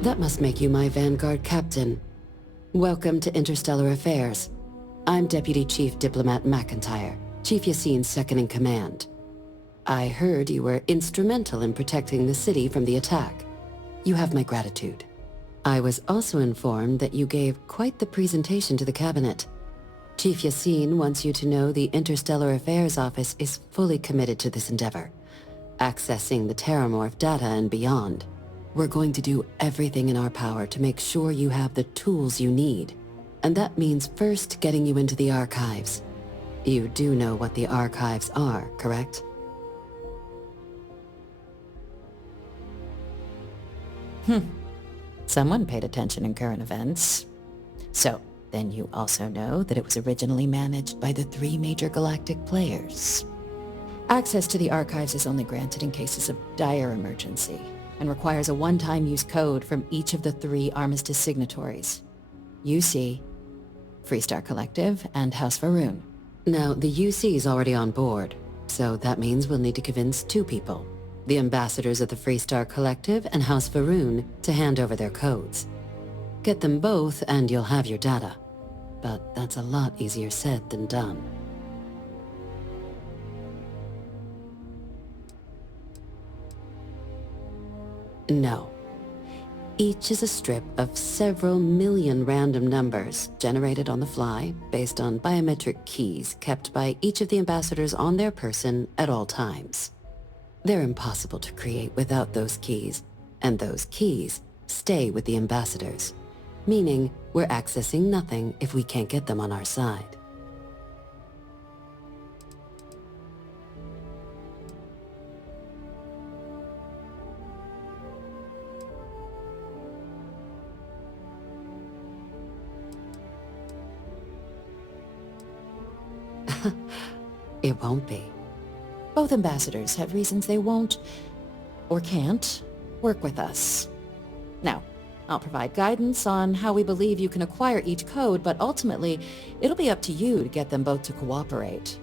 That must make you my Vanguard captain. Welcome to Interstellar Affairs. I'm Deputy Chief Diplomat McIntyre, Chief Yassine's second-in-command. I heard you were instrumental in protecting the city from the attack. You have my gratitude. I was also informed that you gave quite the presentation to the cabinet. Chief Yassine wants you to know the Interstellar Affairs Office is fully committed to this endeavor, accessing the Terramorph data and beyond. We're going to do everything in our power to make sure you have the tools you need. And that means first getting you into the archives. You do know what the archives are, correct? Someone paid attention in current events. So, then you also know that it was originally managed by the 3 major galactic players. Access to the archives is only granted in cases of dire emergency, and requires a one-time use code from each of the 3 Armistice signatories. UC, Freestar Collective, and House Varun. Now, the UC is already on board, so that means we'll need to convince 2 people. The ambassadors of the Freestar Collective and House Varun to hand over their codes. Get them both and you'll have your data. But that's a lot easier said than done. No. Each is a strip of several million random numbers generated on the fly based on biometric keys kept by each of the ambassadors on their person at all times. They're impossible to create without those keys, and those keys stay with the ambassadors, meaning we're accessing nothing if we can't get them on our side. It won't be. Both ambassadors have reasons they won't, or can't, work with us. Now, I'll provide guidance on how we believe you can acquire each code, but ultimately, it'll be up to you to get them both to cooperate.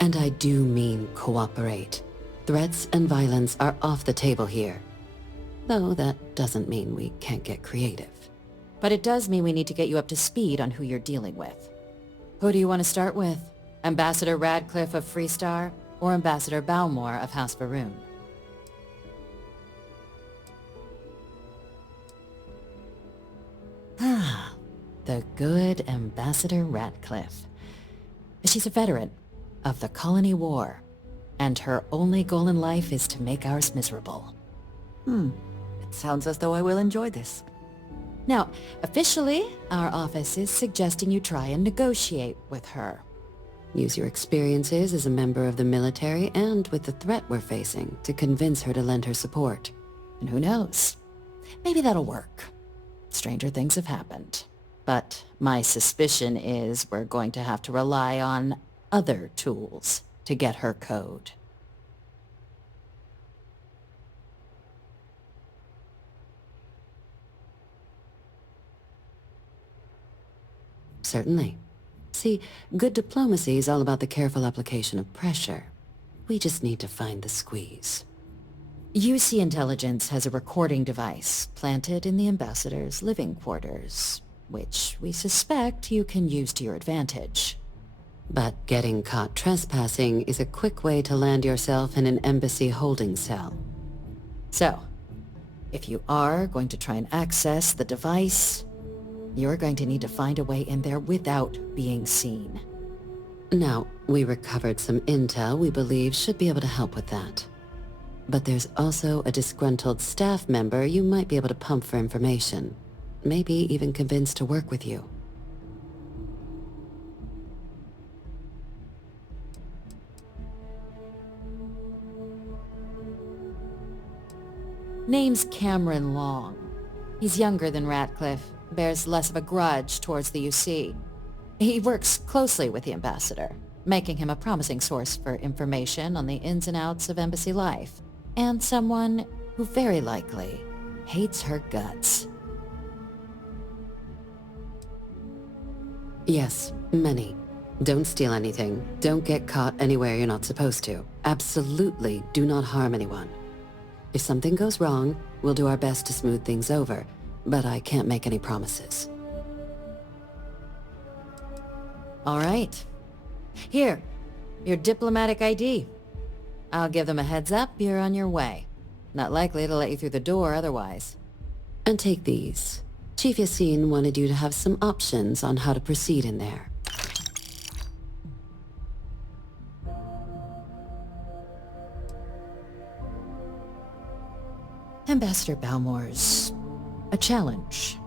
And I do mean cooperate. Threats and violence are off the table here. Though that doesn't mean we can't get creative. But it does mean we need to get you up to speed on who you're dealing with. Who do you want to start with? Ambassador Radcliffe of Freestar, or Ambassador Balmore of House Varun? Ah, the good Ambassador Radcliffe. She's a veteran of the Colony War, and her only goal in life is to make ours miserable. It sounds as though I will enjoy this. Now, officially, our office is suggesting you try and negotiate with her. Use your experiences as a member of the military and with the threat we're facing to convince her to lend her support. And who knows? Maybe that'll work. Stranger things have happened. But my suspicion is we're going to have to rely on other tools to get her code. Certainly. See, good diplomacy is all about the careful application of pressure. We just need to find the squeeze. UC Intelligence has a recording device planted in the ambassador's living quarters, which we suspect you can use to your advantage. But getting caught trespassing is a quick way to land yourself in an embassy holding cell. So, if you are going to try and access the device, you're going to need to find a way in there without being seen. Now, we recovered some intel we believe should be able to help with that. But there's also a disgruntled staff member you might be able to pump for information. Maybe even convince to work with you. Name's Cameron Long. He's younger than Ratcliffe, bears less of a grudge towards the UC. He works closely with the ambassador, making him a promising source for information on the ins and outs of embassy life, and someone who very likely hates her guts. Yes, many. Don't steal anything. Don't get caught anywhere you're not supposed to. Absolutely do not harm anyone. If something goes wrong, we'll do our best to smooth things over, but I can't make any promises. All right. Here, your diplomatic ID. I'll give them a heads up, you're on your way. Not likely to let you through the door otherwise. And take these. Chief Yassine wanted you to have some options on how to proceed in there. Ambassador Balmore's a challenge.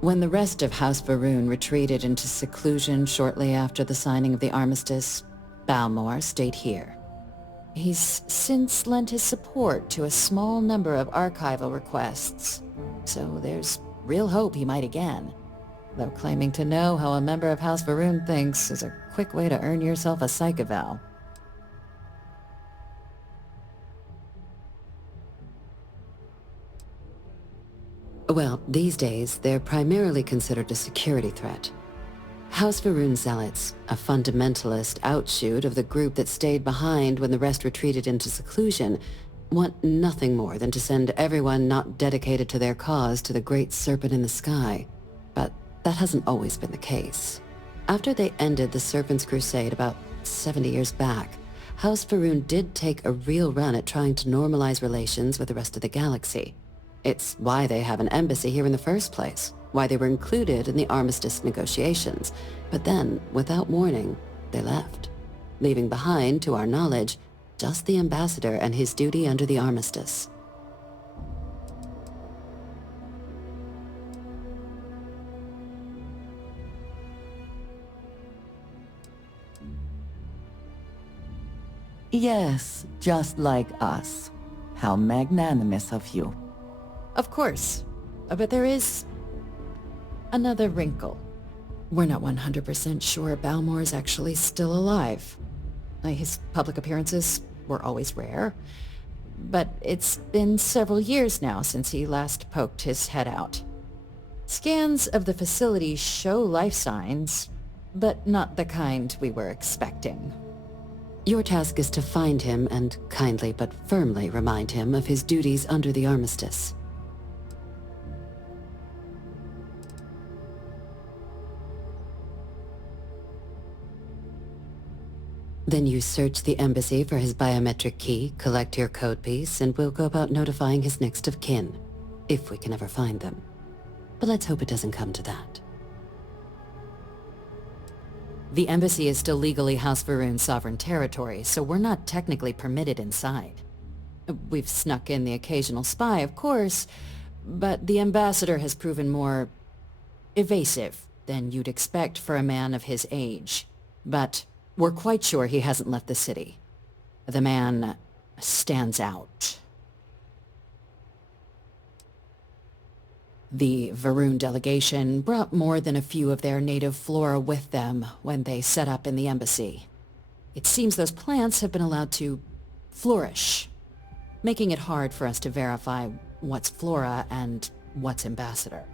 When the rest of House Varun retreated into seclusion shortly after the signing of the armistice, Balmore stayed here. He's since lent his support to a small number of archival requests, so there's real hope he might again. Though claiming to know how a member of House Varun thinks is a quick way to earn yourself a psych eval. Well, these days, they're primarily considered a security threat. House Varun Zealots, a fundamentalist outshoot of the group that stayed behind when the rest retreated into seclusion, want nothing more than to send everyone not dedicated to their cause to the great serpent in the sky. But that hasn't always been the case. After they ended the Serpent's Crusade about 70 years back, House Varun did take a real run at trying to normalize relations with the rest of the galaxy. It's why they have an embassy here in the first place, why they were included in the armistice negotiations. But then, without warning, they left, leaving behind, to our knowledge, just the ambassador and his duty under the armistice. Yes, just like us. How magnanimous of you. Of course, but there is another wrinkle. We're not 100% sure Balmore's actually still alive. His public appearances were always rare, but it's been several years now since he last poked his head out. Scans of the facility show life signs, but not the kind we were expecting. Your task is to find him and kindly but firmly remind him of his duties under the armistice. Then you search the embassy for his biometric key, collect your code piece, and we'll go about notifying his next of kin, if we can ever find them. But let's hope it doesn't come to that. The embassy is still legally House Varun's sovereign territory, so we're not technically permitted inside. We've snuck in the occasional spy, of course, but the ambassador has proven more evasive than you'd expect for a man of his age. But we're quite sure he hasn't left the city. The man stands out. The Varun delegation brought more than a few of their native flora with them when they set up in the embassy. It seems those plants have been allowed to flourish, making it hard for us to verify what's flora and what's ambassador.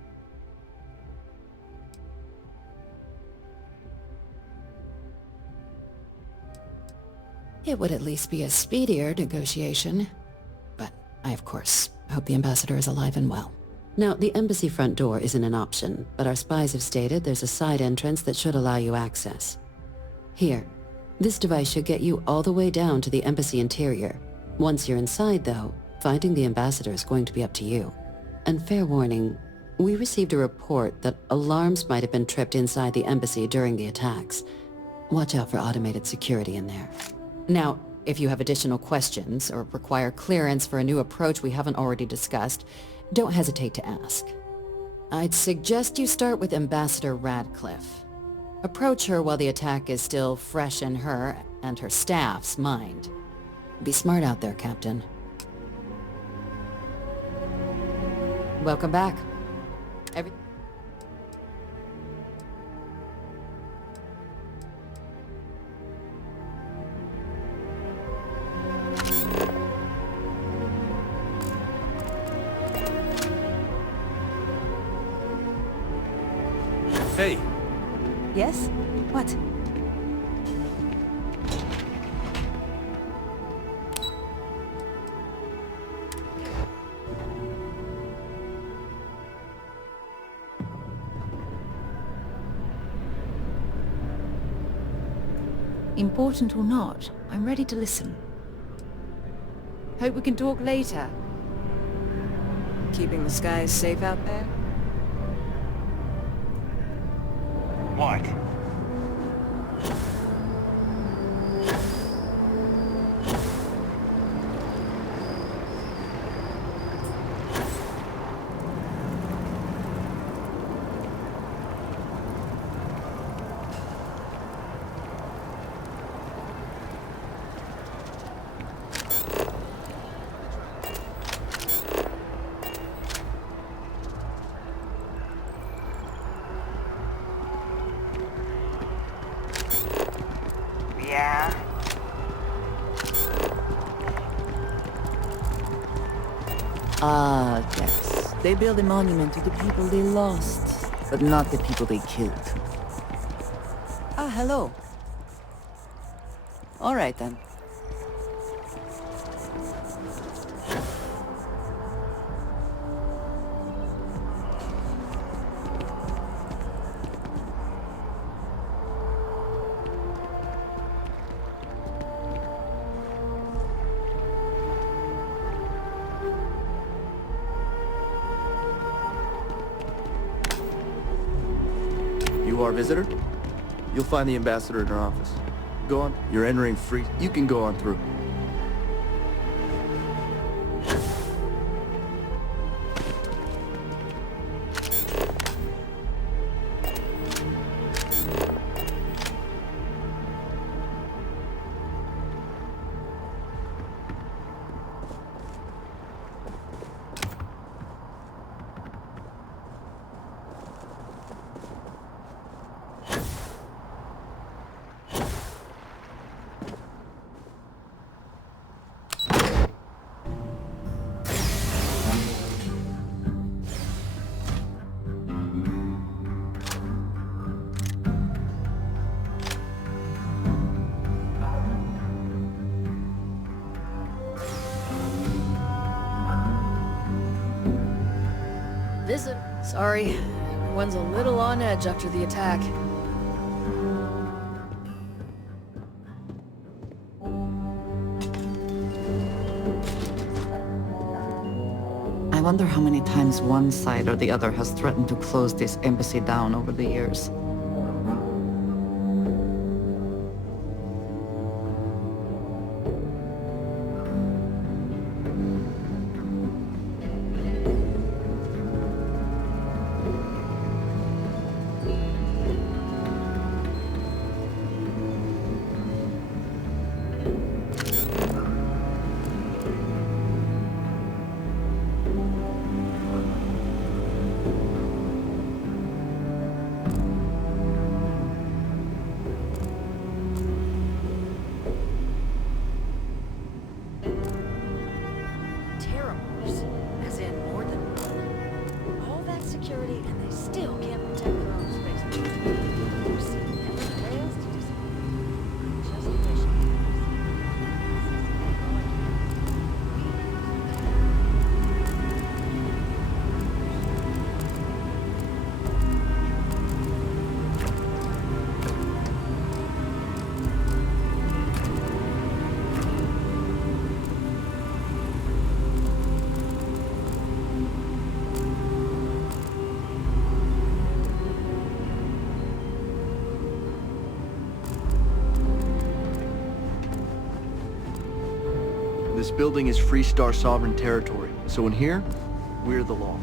It would at least be a speedier negotiation. But I, of course, hope the ambassador is alive and well. Now, the embassy front door isn't an option, but our spies have stated there's a side entrance that should allow you access. Here, this device should get you all the way down to the embassy interior. Once you're inside, though, finding the ambassador is going to be up to you. And fair warning, we received a report that alarms might have been tripped inside the embassy during the attacks. Watch out for automated security in there. Now, if you have additional questions or require clearance for a new approach we haven't already discussed, don't hesitate to ask. I'd suggest you start with Ambassador Radcliffe. Approach her while the attack is still fresh in her and her staff's mind. Be smart out there, Captain. Welcome back. Hey. Yes? What? Important or not, I'm ready to listen. Hope we can talk later. Keeping the skies safe out there? What? Yeah? Ah, yes. They build a monument to the people they lost, but not the people they killed. Ah, hello. All right, then. You are a visitor? You'll find the ambassador in her office. Go on. You're entering free. You can go on through. Visit. Sorry. Everyone's a little on edge after the attack. I wonder how many times one side or the other has threatened to close this embassy down over the years. Terrors. As in more than one. All that security and they still can't protect their own space. Mercy never fails to disappoint. Just wish. This building is Free Star sovereign territory, so in here, we're the law.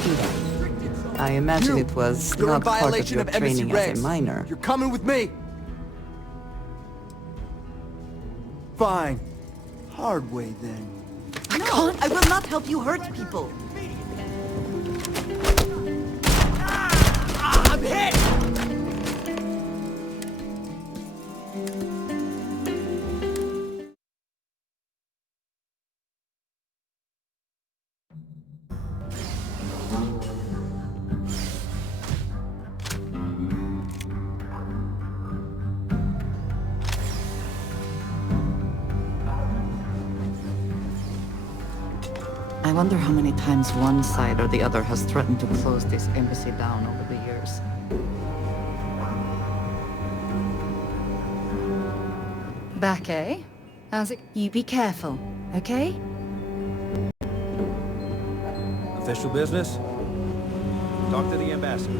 to do that? I imagine You! it was You're in not part of violation your of embassy training as regs. a minor. You're coming with me! Fine. Hard way, then. No, I will not help you hurt people. I'm hit! I wonder how many times one side or the other has threatened to close this embassy down over the years. Back, eh? How's it? You be careful, okay? Official business? Talk to the ambassador.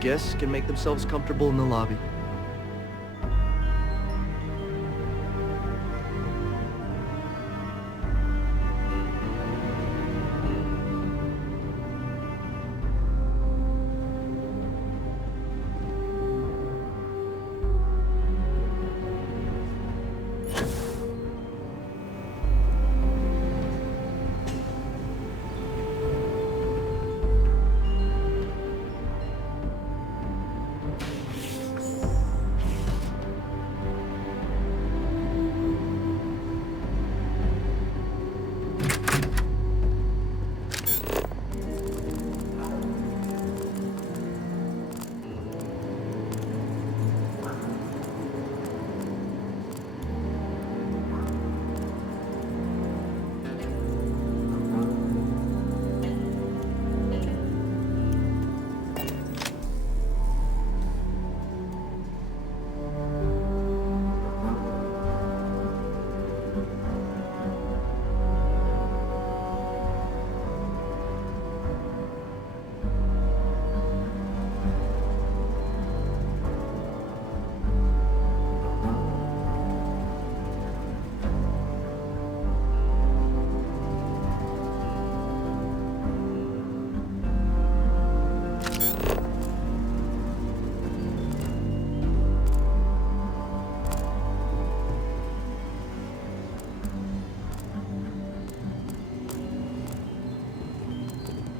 Guests can make themselves comfortable in the lobby.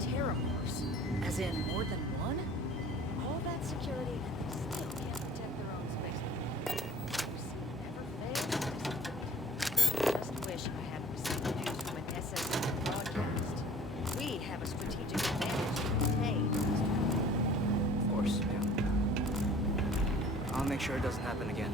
Terramorphs? As in more than one? All that security and they still can't protect their own space. Never failed. Just wish I hadn't received the news from an SS broadcast. We have a strategic advantage to contain. Of course, yeah. I'll make sure it doesn't happen again.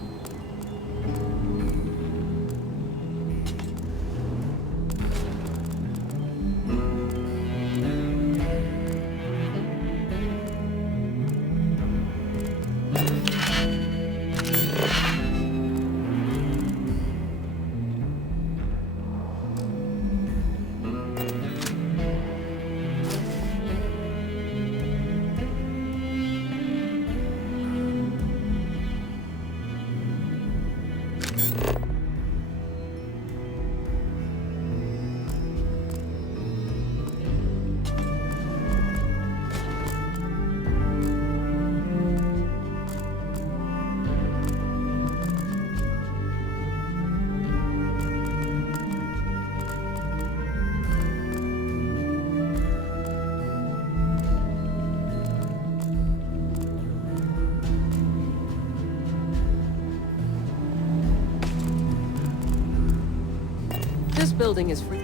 building is free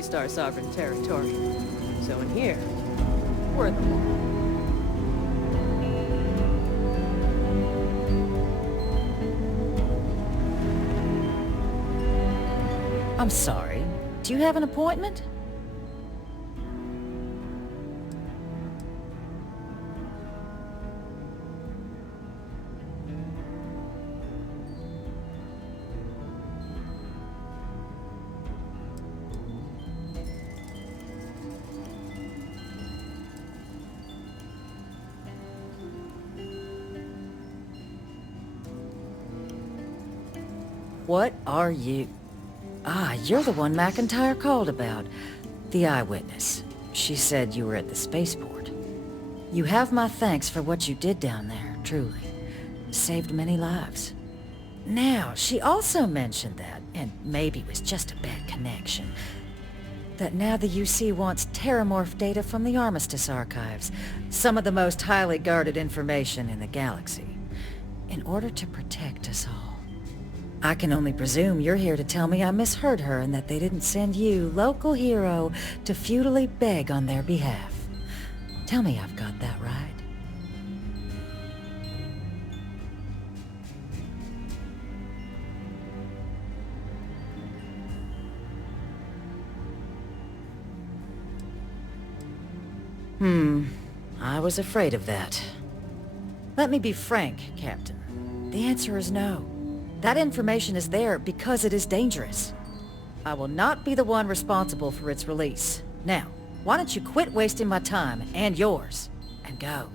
Star sovereign territory. So in here, we're the law. I'm sorry. Do you have an appointment? What are you? Ah, you're the one McIntyre called about. The eyewitness. She said you were at the spaceport. You have my thanks for what you did down there, truly. Saved many lives. Now, she also mentioned that, and maybe it was just a bad connection, that now the UC wants terramorph data from the Armistice archives, some of the most highly guarded information in the galaxy, in order to protect us all. I can only presume you're here to tell me I misheard her and that they didn't send you, local hero, to futilely beg on their behalf. Tell me I've got that right. I was afraid of that. Let me be frank, Captain. The answer is no. That information is there because it is dangerous. I will not be the one responsible for its release. Now, why don't you quit wasting my time, and yours, and go?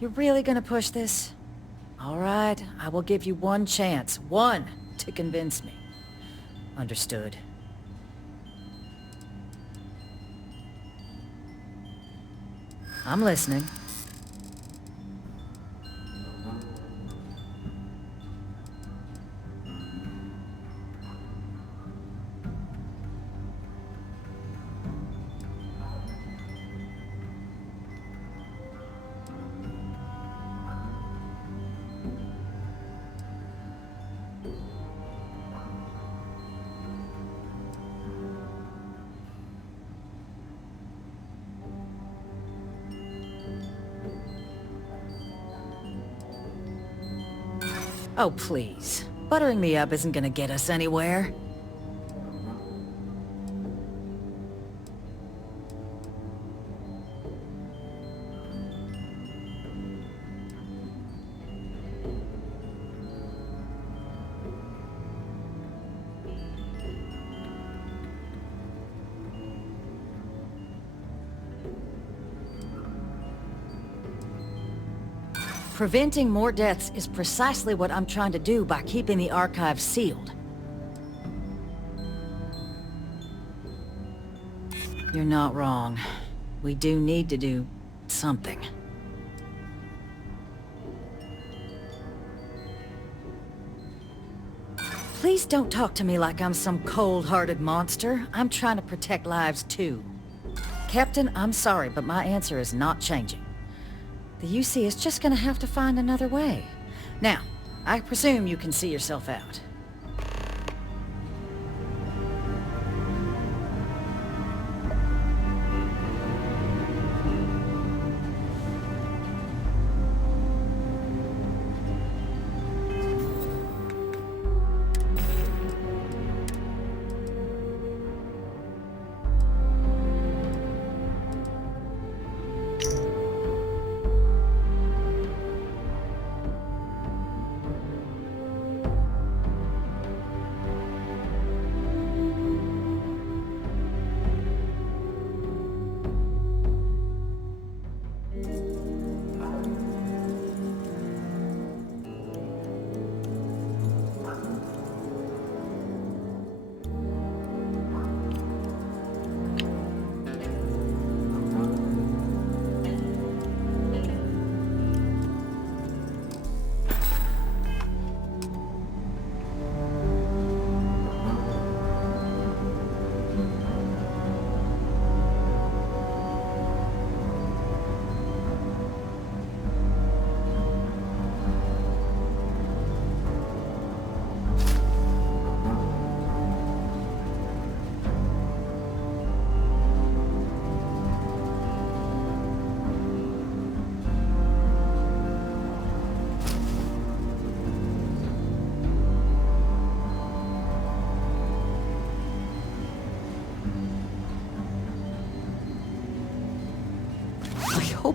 You're really gonna push this? All right, I will give you one chance. One, to convince me. Understood. I'm listening. Oh, please. Buttering me up isn't gonna get us anywhere. Preventing more deaths is precisely what I'm trying to do by keeping the archives sealed. You're not wrong. We do need to do something. Please don't talk to me like I'm some cold-hearted monster. I'm trying to protect lives too. Captain, I'm sorry, but my answer is not changing. The UC is just gonna have to find another way. Now, I presume you can see yourself out.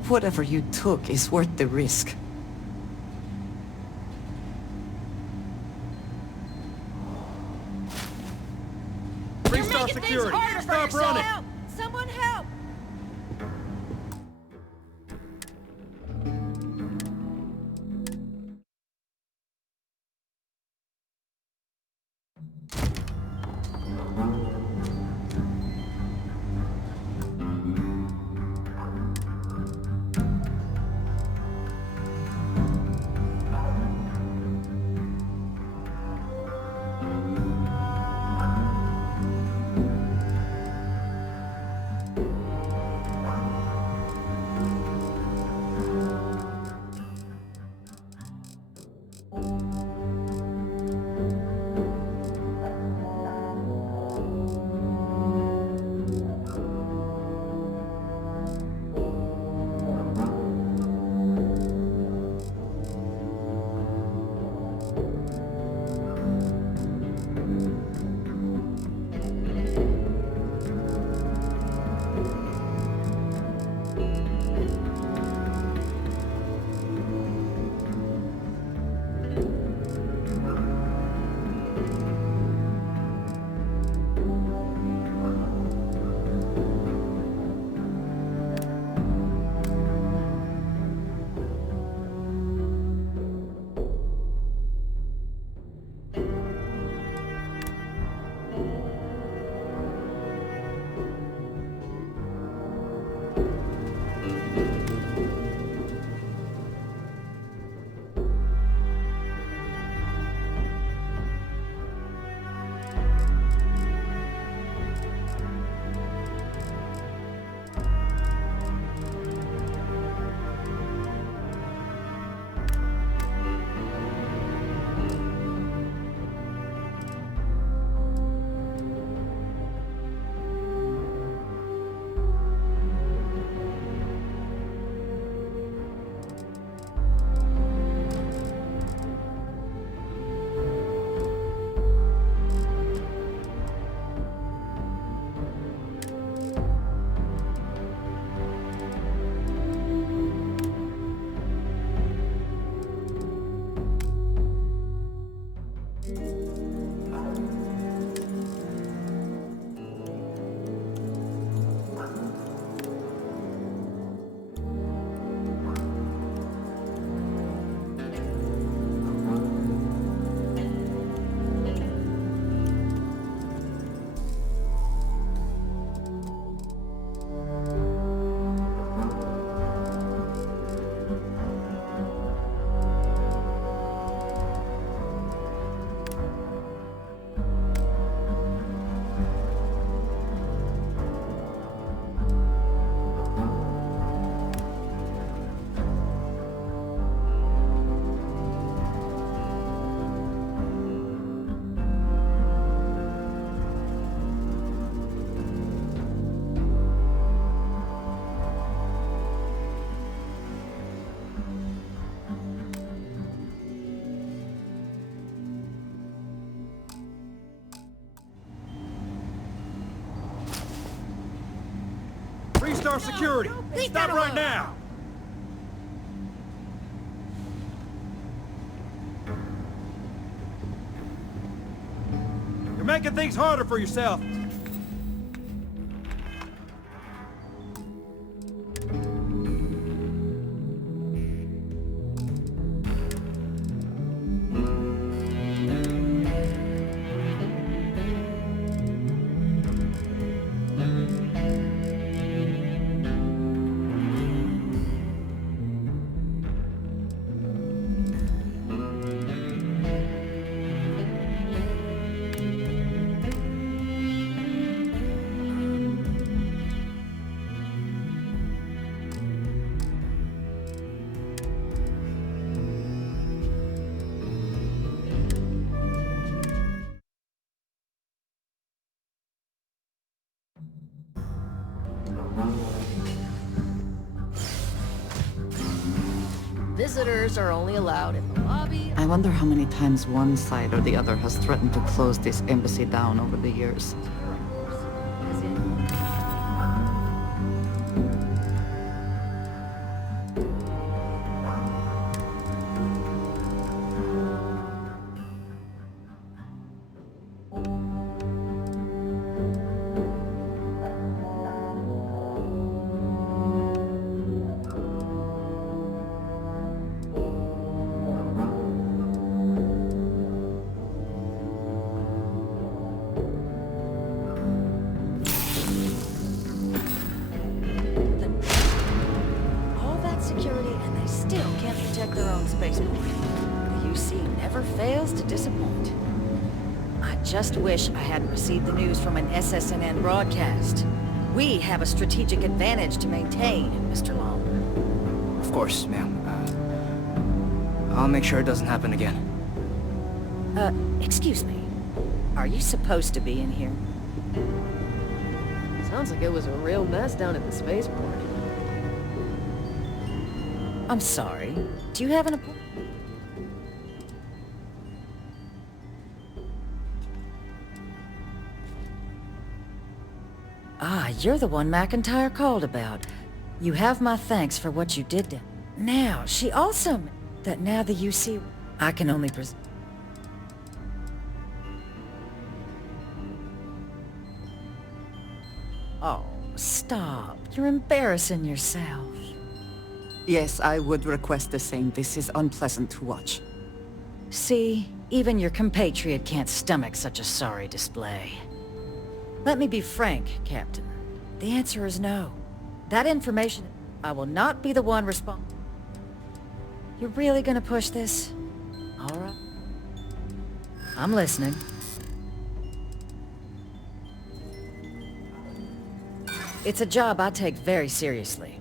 hope whatever you took is worth the risk. Freestar security! Stop running! Help! Someone help! Freestar security! Stop right now! You're making things harder for yourself. Visitors are only allowed in the lobby. I wonder how many times one side or the other has threatened to close this embassy down over the years. never fails to disappoint. I just wish I hadn't received the news from an SSNN broadcast. We have a strategic advantage to maintain, Mr. Long. Of course, ma'am. I'll make sure it doesn't happen again. Excuse me. Are you supposed to be in here? Sounds like it was a real mess down at the spaceport. I'm sorry. Do you have an appointment? Ah, you're the one McIntyre called about. You have my thanks for what you did to... Now, she also... that now the UC... I can only Oh, stop. You're embarrassing yourself. Yes, I would request the same. This is unpleasant to watch. See, even your compatriot can't stomach such a sorry display. Let me be frank, Captain. The answer is no. That information... I will not be the one responsible. You're really gonna push this? All right. I'm listening. It's a job I take very seriously.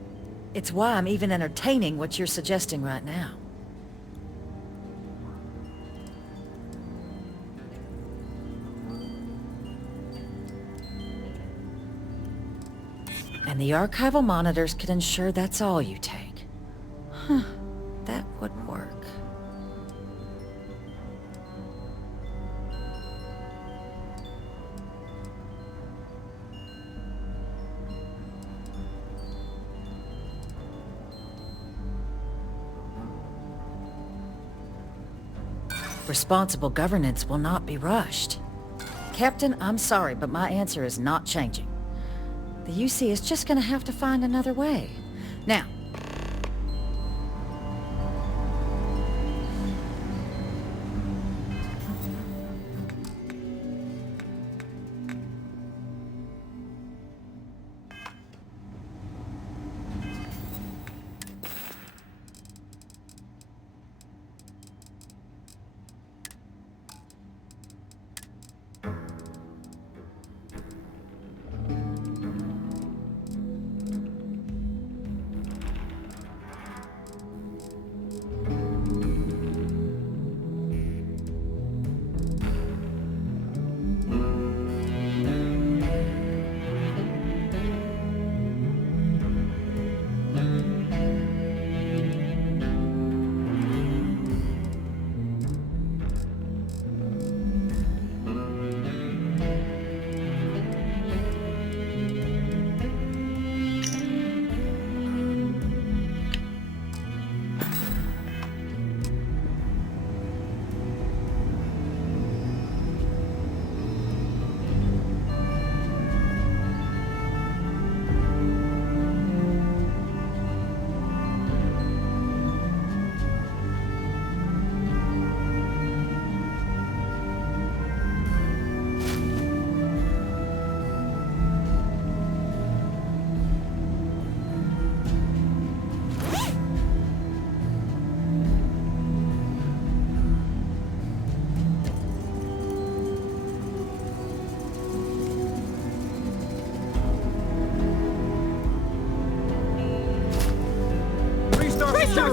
It's why I'm even entertaining what you're suggesting right now. And the archival monitors could ensure that's all you take. Huh, that would work. Responsible governance will not be rushed. Captain, I'm sorry, but my answer is not changing. The UC is just gonna have to find another way. Now,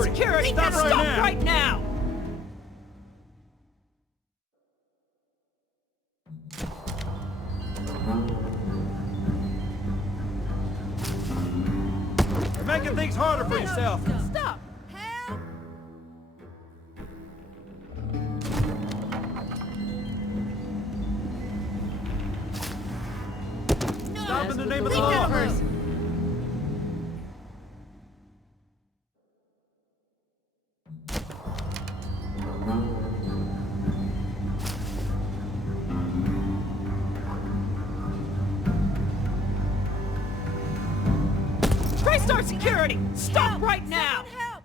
Security! Stop right now! You're making things harder for yourself. Stop! Help! Stop in the name of the law! TriStar Security! Stop right now! Help!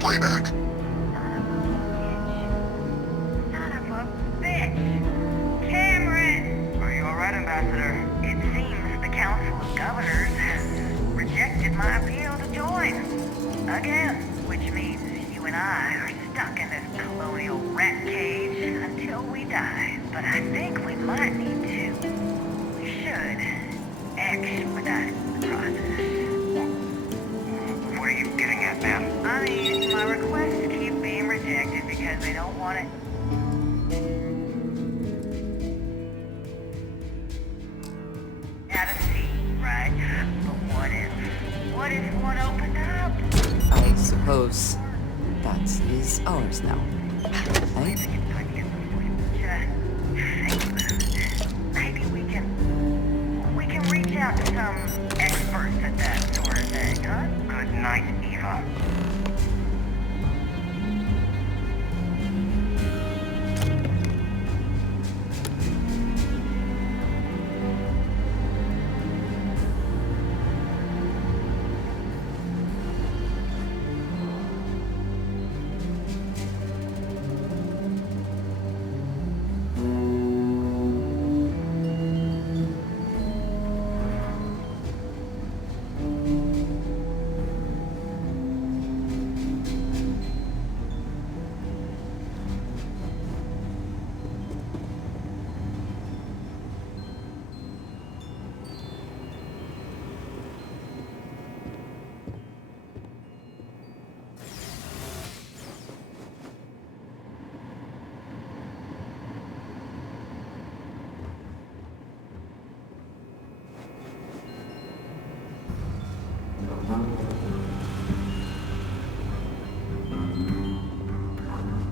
Son of a bitch! Cameron! Are you alright, Ambassador? It seems the Council of Governors has rejected my appeal to join. Again, which means you and I are stuck in this colonial rat cage until we die. But I think we might need to. We should expedite the process. What are you getting at, ma'am? I mean, my requests keep being rejected because they don't want it. Out of sea, right? But what if one opened up? I suppose that is ours now. Hey? Maybe we can reach out to some experts at that sort of thing, huh? Good night, Eva.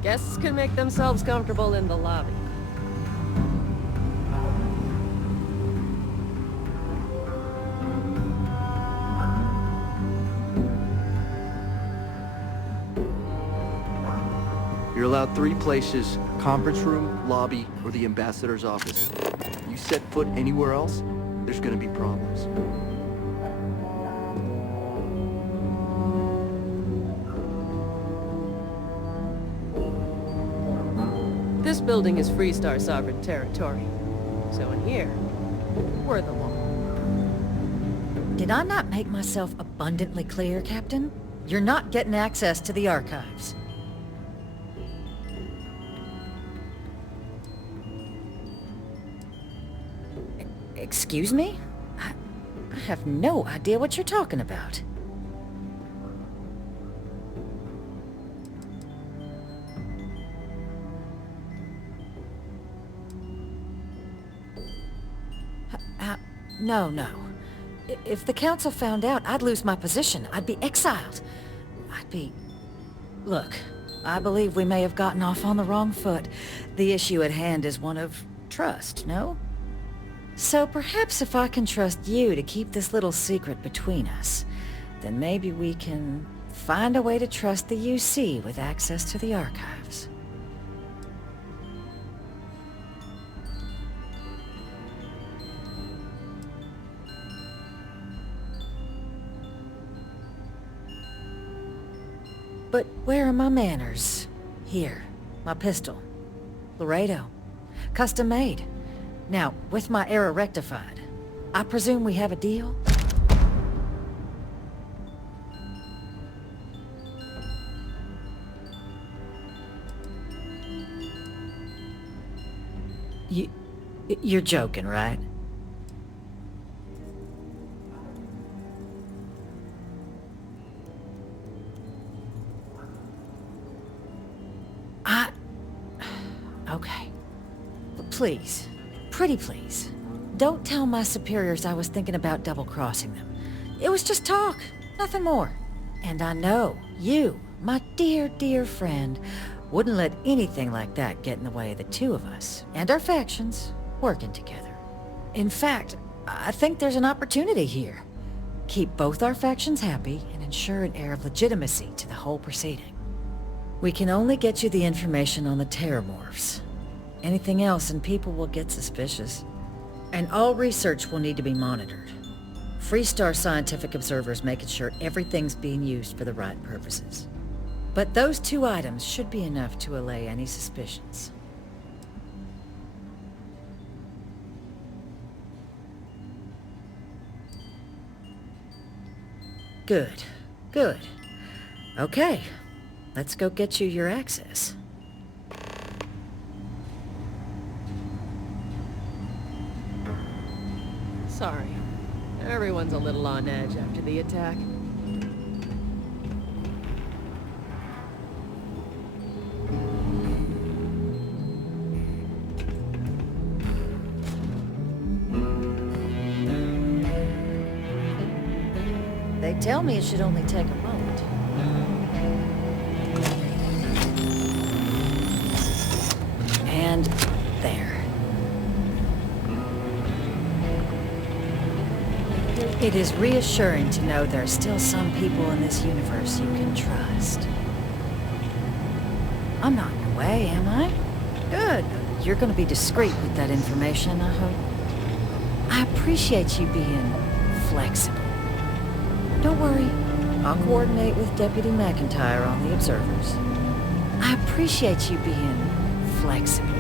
Guests can make themselves comfortable in the lobby. You're allowed 3 places: conference room, lobby, or the ambassador's office. You set foot anywhere else, there's gonna be problems. This building is Freestar sovereign territory. So in here, we're the law. Did I not make myself abundantly clear, Captain? You're not getting access to the archives. Excuse me? I have no idea what you're talking about. No. If the Council found out, I'd lose my position. I'd be exiled. Look, I believe we may have gotten off on the wrong foot. The issue at hand is one of trust, no? So perhaps if I can trust you to keep this little secret between us, then maybe we can find a way to trust the UC with access to the archives. But where are my manners? Here, my pistol. Laredo. Custom made. Now, with my error rectified, I presume we have a deal? You're joking, right? Okay. But please, pretty please, don't tell my superiors I was thinking about double-crossing them. It was just talk, nothing more. And I know you, my dear, dear friend, wouldn't let anything like that get in the way of the two of us, and our factions, working together. In fact, I think there's an opportunity here. Keep both our factions happy and ensure an air of legitimacy to the whole proceeding. We can only get you the information on the terramorphs. Anything else and people will get suspicious. And all research will need to be monitored. Freestar scientific observers making sure everything's being used for the right purposes. But those 2 items should be enough to allay any suspicions. Good, good. Okay, let's go get you your access. Sorry. Everyone's a little on edge after the attack. They tell me it should only take a moment. And there. It is reassuring to know there are still some people in this universe you can trust. I'm not in your way, am I? Good. You're gonna be discreet with that information, I hope. I appreciate you being flexible. Don't worry. I'll coordinate with Deputy McIntyre on the observers. I appreciate you being flexible.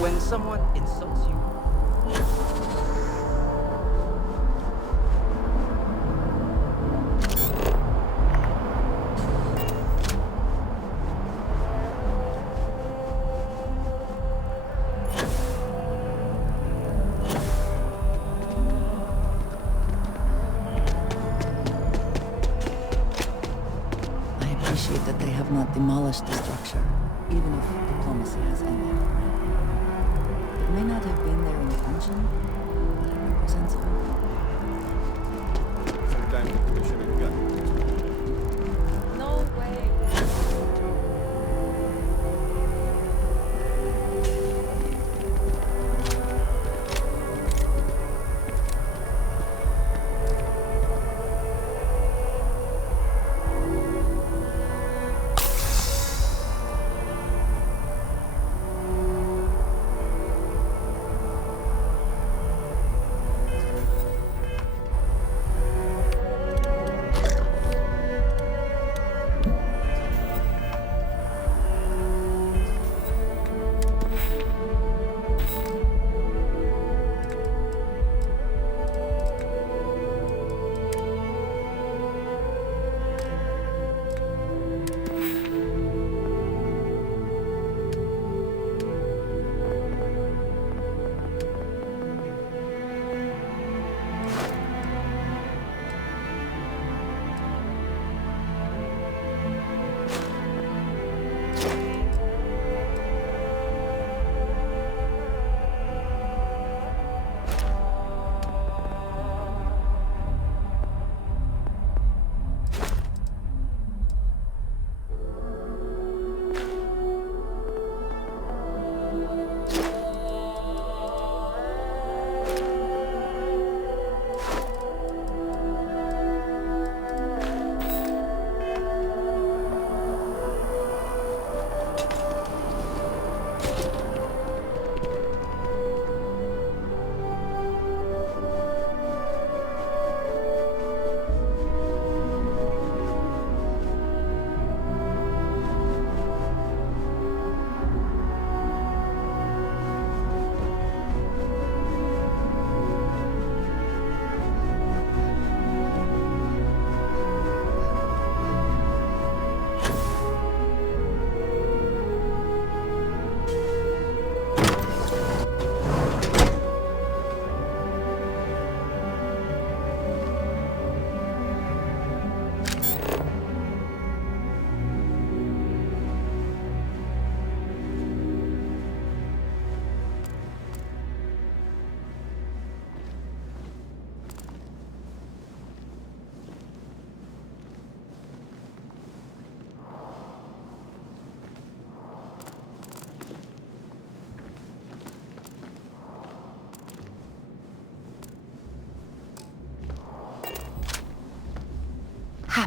When someone insults you, I appreciate that they have not demolished the structure, even if diplomacy has ended. It may not have been their intention, but it represents hope. Sometimes the mission is gut. No way.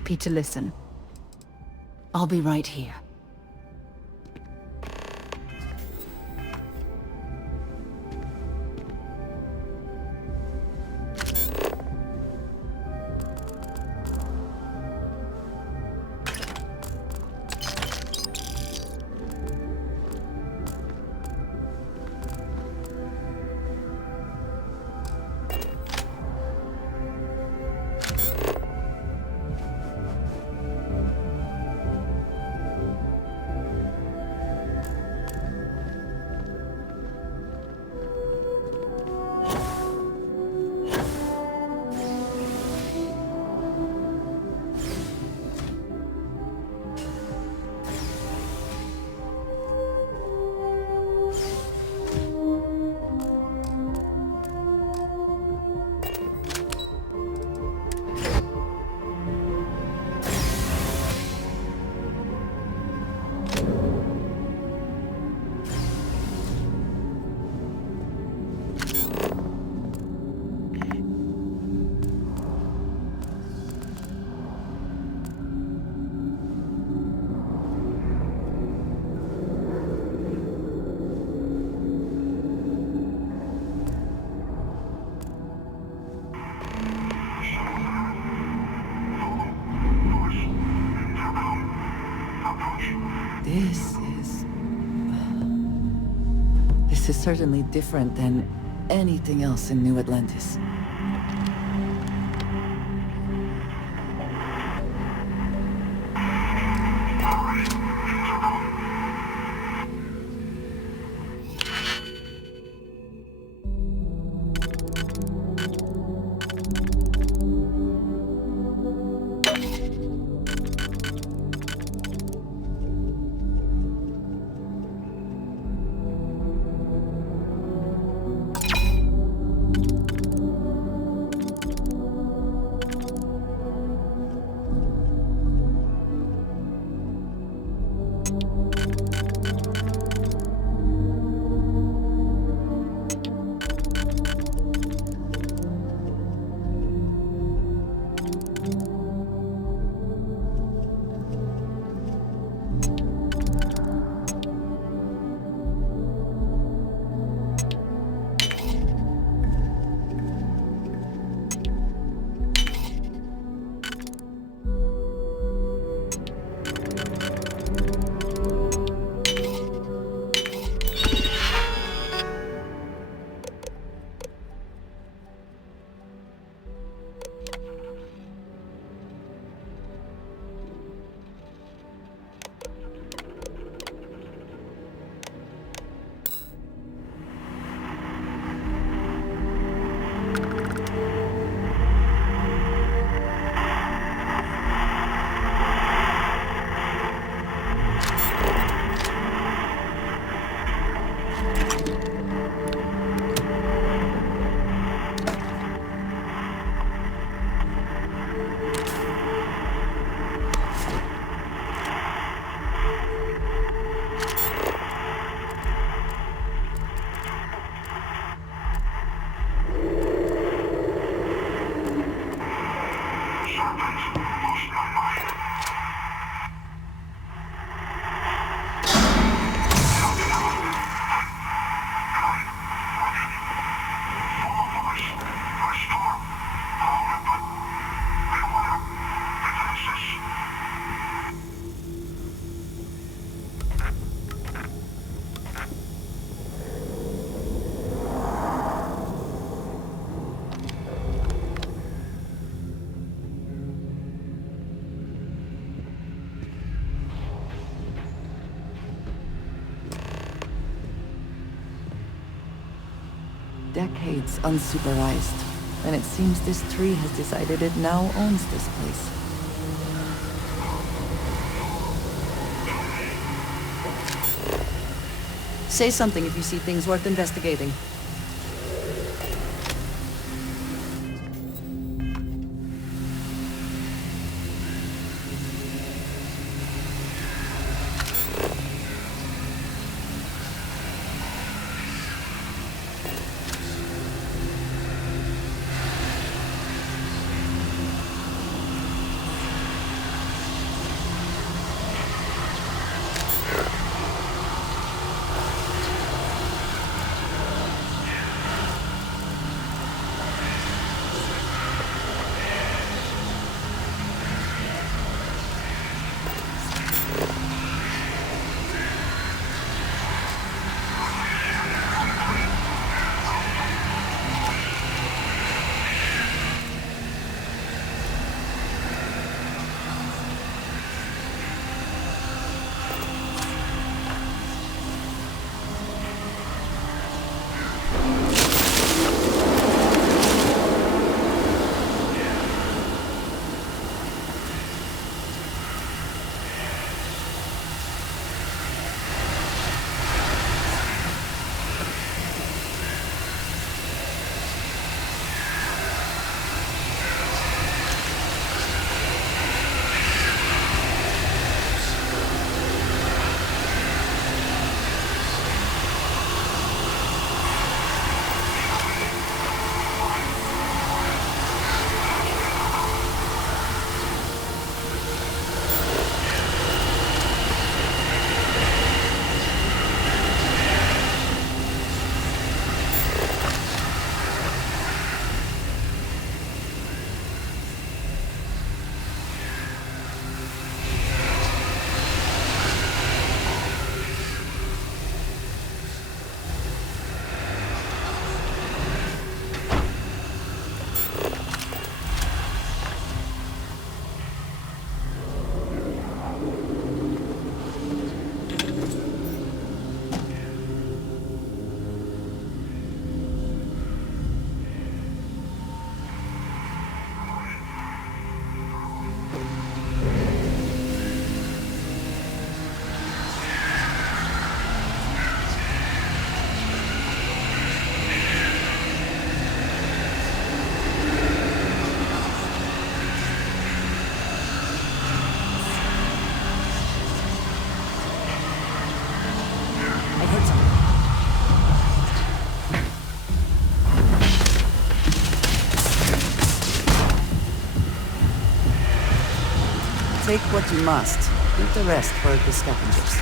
happy to listen. I'll be right here. This is certainly different than anything else in New Atlantis. Decades unsupervised, and it seems this tree has decided it now owns this place. Say something if you see things worth investigating. Take what you must. Leave the rest for the scavengers.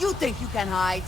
You think you can hide?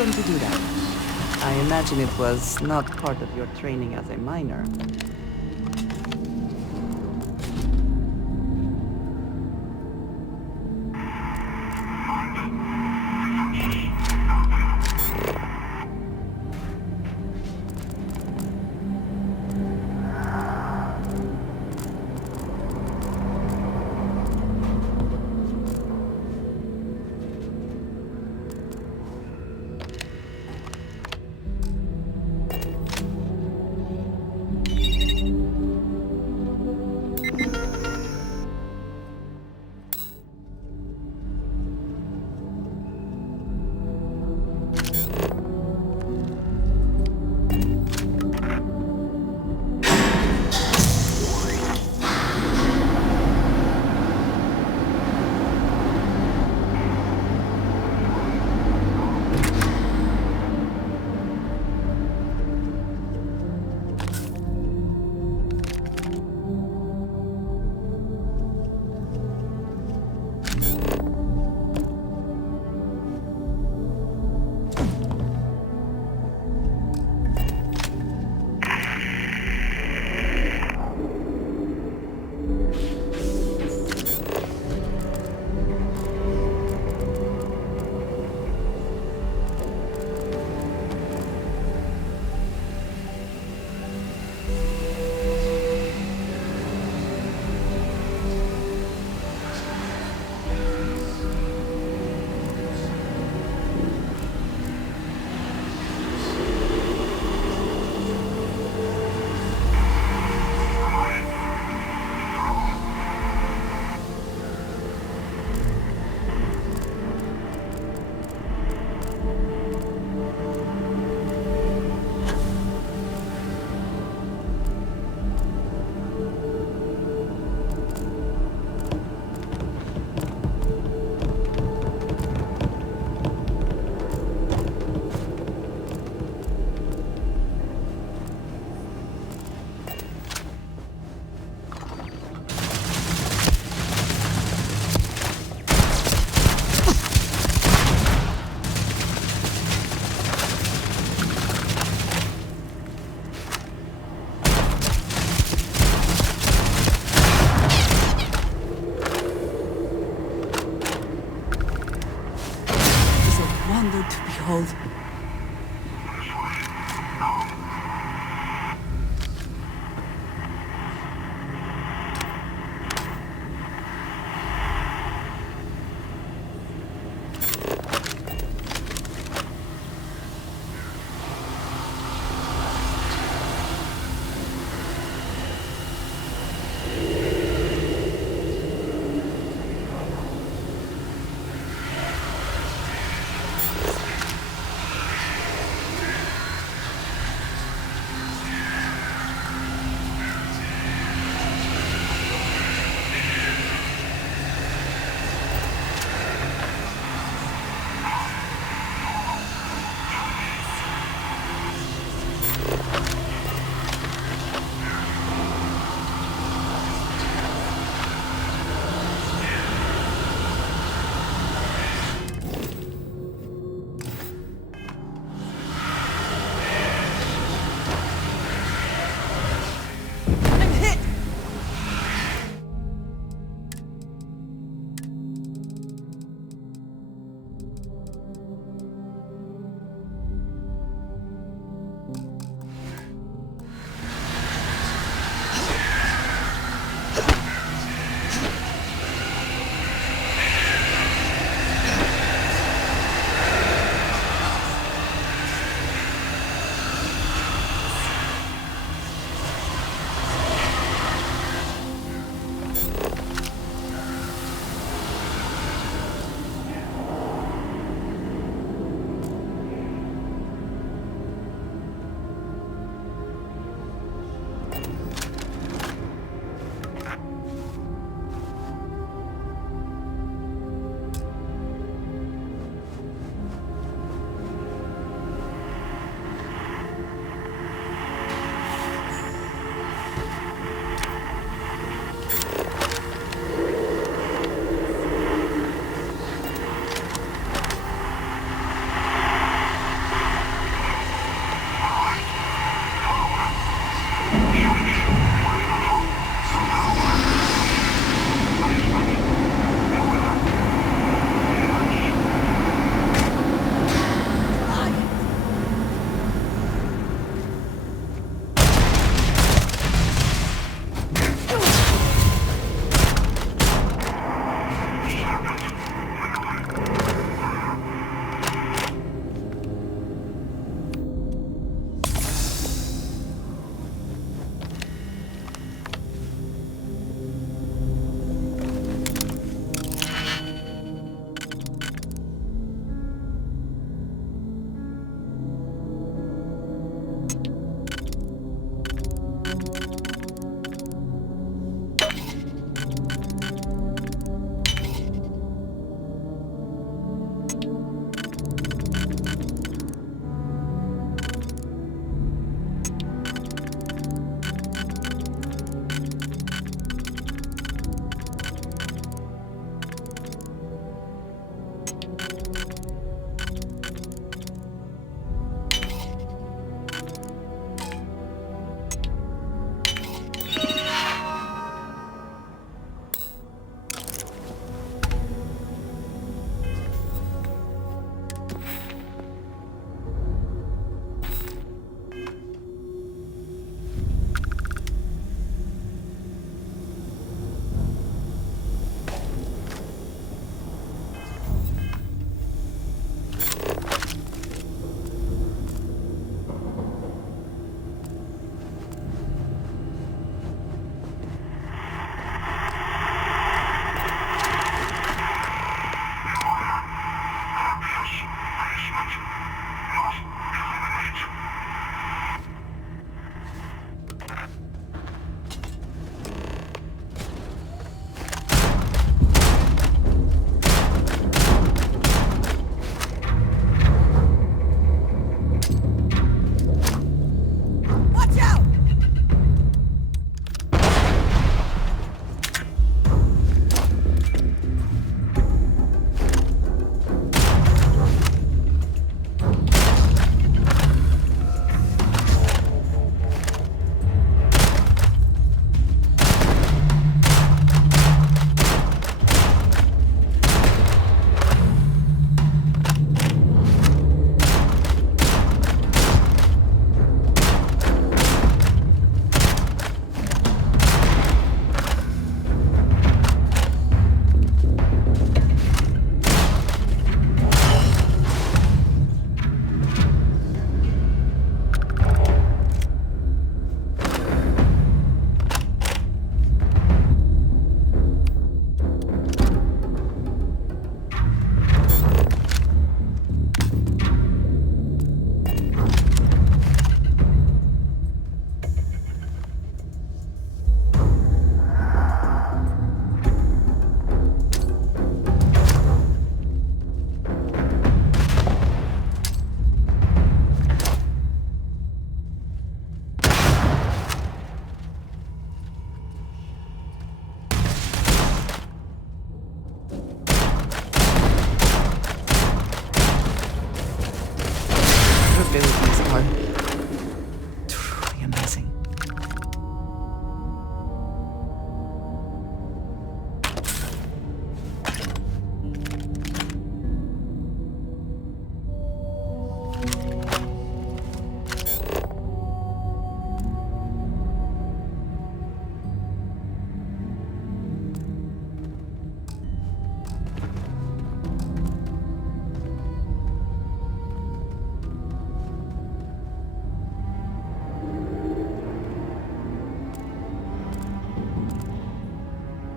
them to do that? I imagine it was not part of your training as a miner.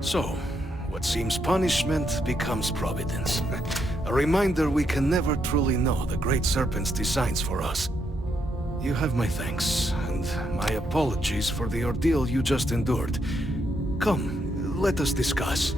So, what seems punishment becomes providence. A reminder we can never truly know the Great Serpent's designs for us. You have my thanks, and my apologies for the ordeal you just endured. Come, let us discuss.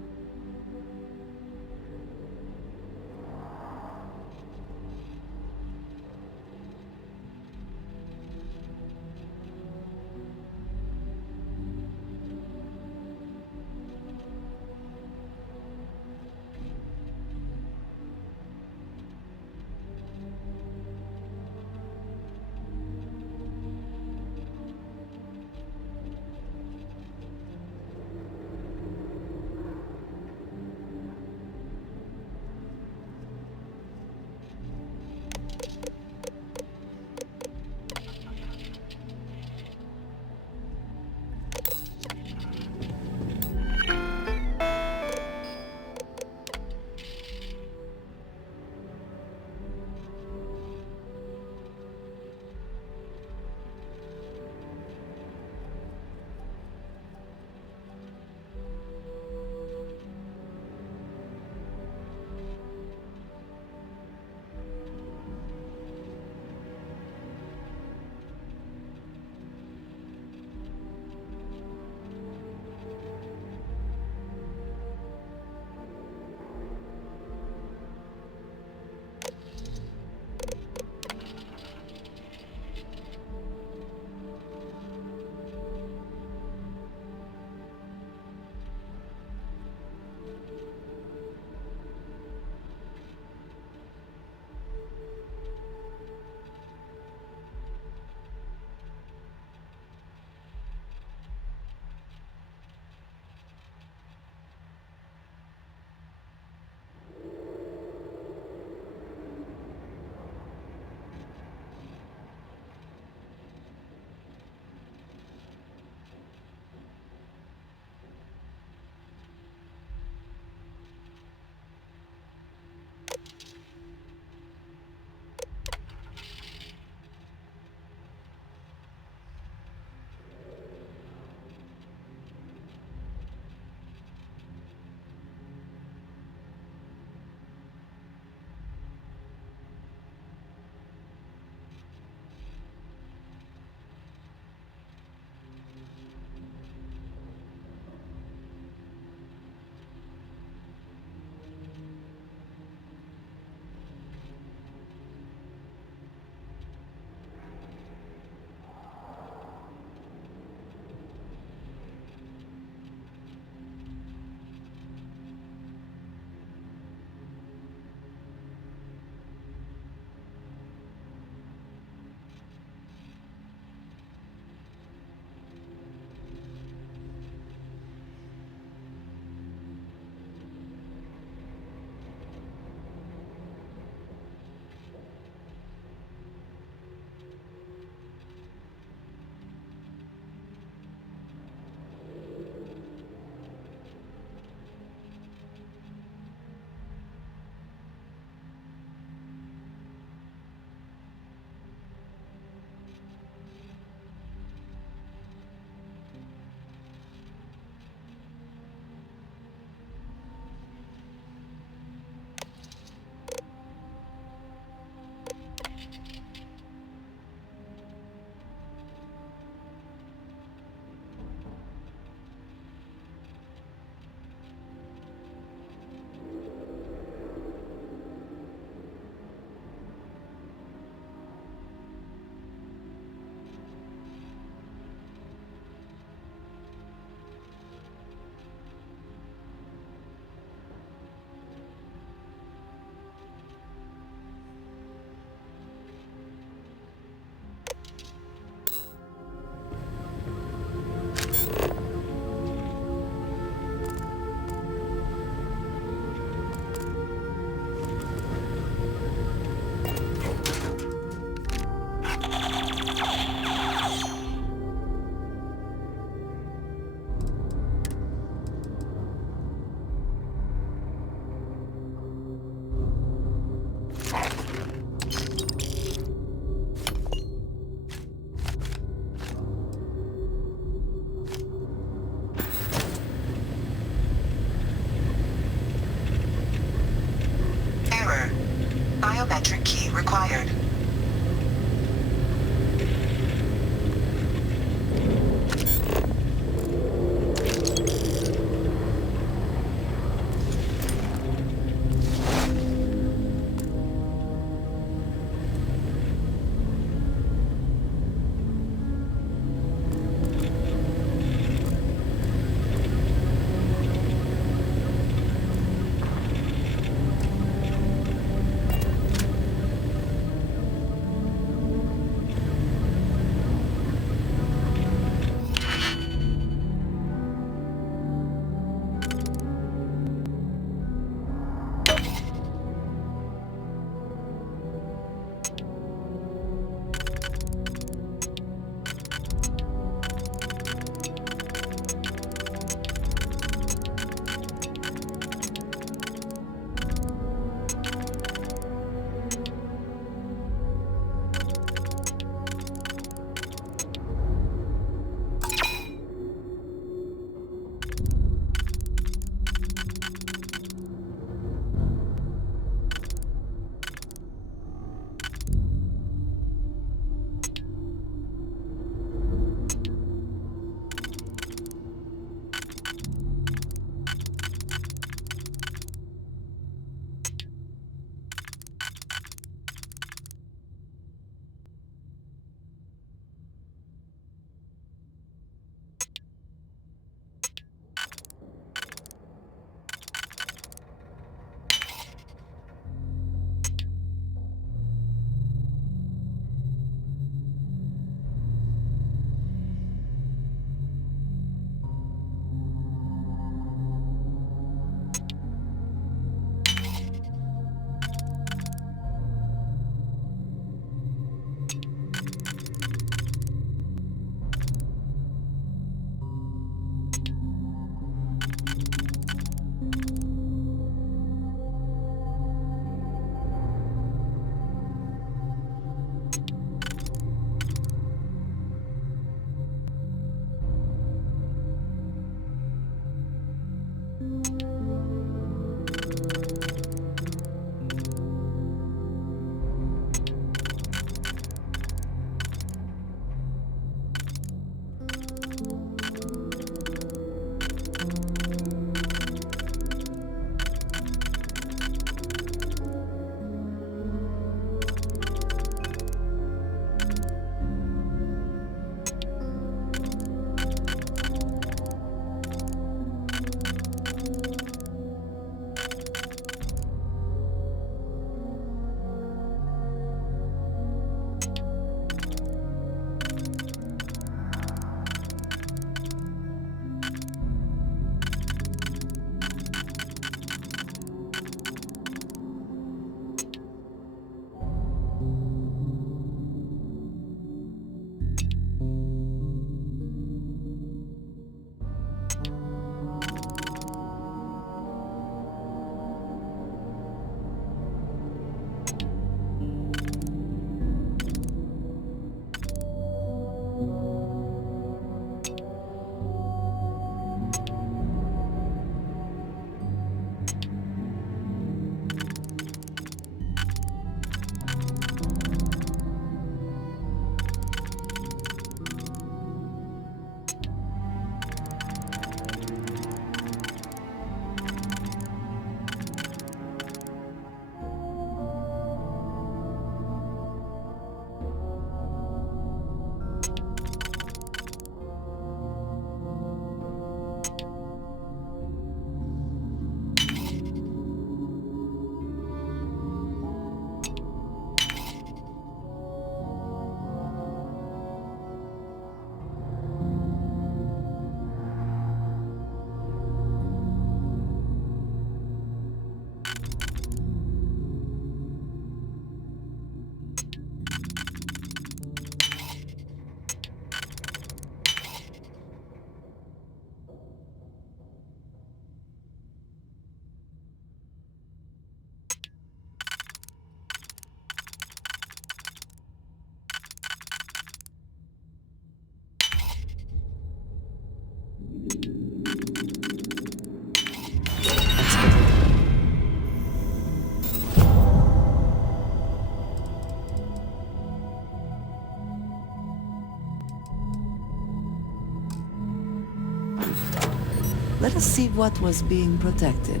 Let us see what was being protected.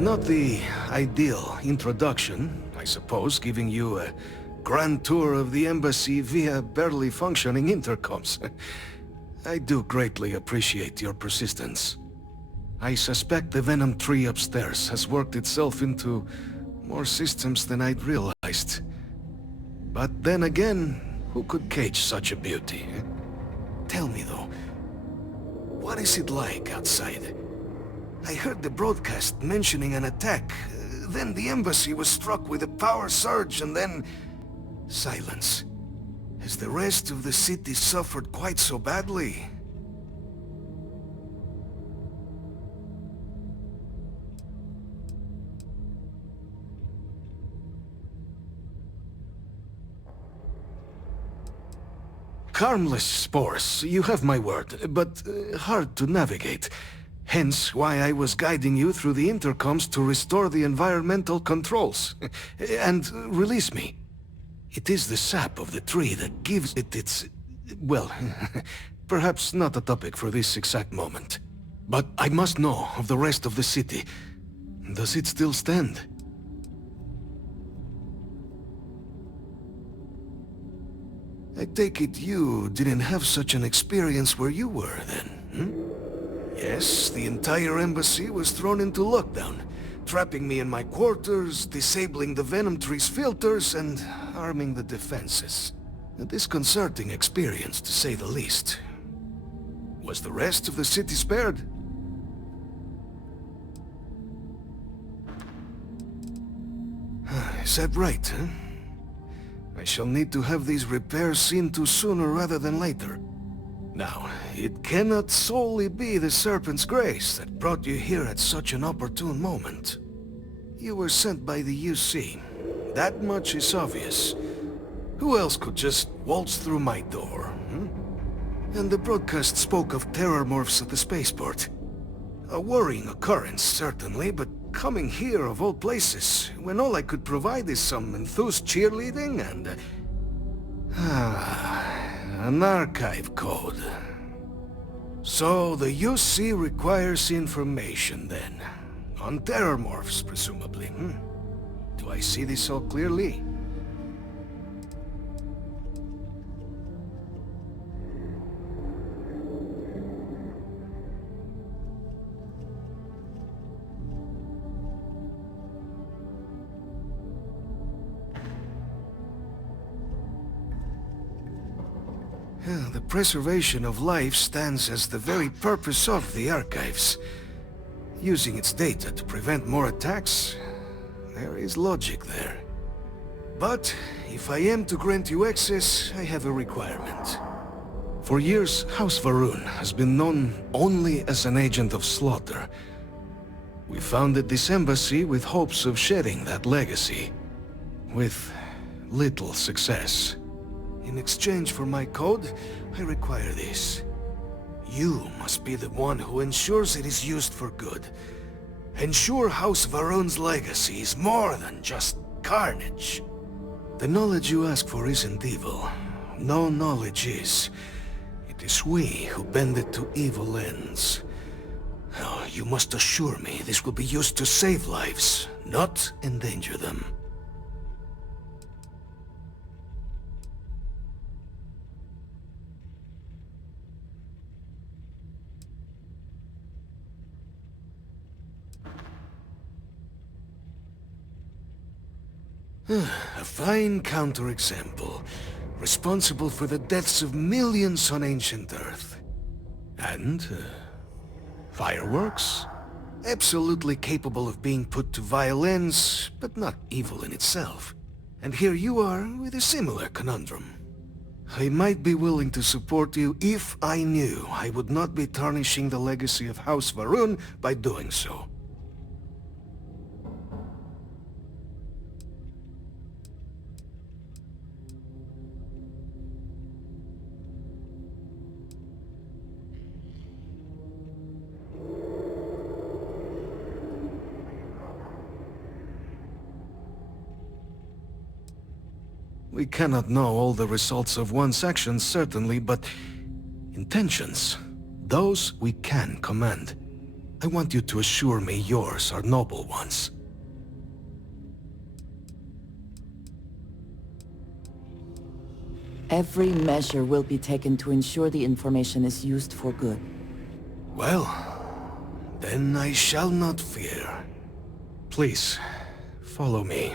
Not the ideal introduction, I suppose, giving you a grand tour of the embassy via barely functioning intercoms. I do greatly appreciate your persistence. I suspect the Venom tree upstairs has worked itself into more systems than I'd realized. But then again, who could cage such a beauty? Tell me though, what is it like outside? I heard the broadcast mentioning an attack. Then the embassy was struck with a power surge and then... silence. Has the rest of the city suffered quite so badly? harmless spores, you have my word, but hard to navigate. Hence why I was guiding you through the intercoms to restore the environmental controls. And release me. It is the sap of the tree that gives it its... well, perhaps not a topic for this exact moment. But I must know of the rest of the city. Does it still stand? I take it you didn't have such an experience where you were, then, hmm? Yes, the entire embassy was thrown into lockdown, trapping me in my quarters, disabling the Venom Tree's filters, and arming the defenses. A disconcerting experience, to say the least. Was the rest of the city spared? Is that right, huh? I shall need to have these repairs seen to sooner rather than later. Now, it cannot solely be the Serpent's grace that brought you here at such an opportune moment. You were sent by the UC. That much is obvious. Who else could just waltz through my door, hmm? And the broadcast spoke of terror morphs at the spaceport. A worrying occurrence, certainly, but coming here of all places, when all I could provide is some enthused cheerleading and... an archive code. So the UC requires information, then. On terror morphs, presumably, hmm? Do I see this all clearly? The preservation of life stands as the very purpose of the archives. Using its data to prevent more attacks, there is logic there. But if I am to grant you access, I have a requirement. For years, House Varun has been known only as an agent of slaughter. We founded this embassy with hopes of shedding that legacy, with little success. In exchange for my code, I require this. You must be the one who ensures it is used for good. Ensure House Varun's legacy is more than just carnage. The knowledge you ask for isn't evil. No knowledge is. It is we who bend it to evil ends. Oh, you must assure me this will be used to save lives, not endanger them. A fine counterexample, responsible for the deaths of millions on ancient Earth. And, fireworks? Absolutely capable of being put to violence, but not evil in itself. And here you are with a similar conundrum. I might be willing to support you if I knew I would not be tarnishing the legacy of House Varun by doing so. We cannot know all the results of one's actions, certainly, but intentions, those we can command. I want you to assure me yours are noble ones. Every measure will be taken to ensure the information is used for good. Well, then I shall not fear. Please, follow me.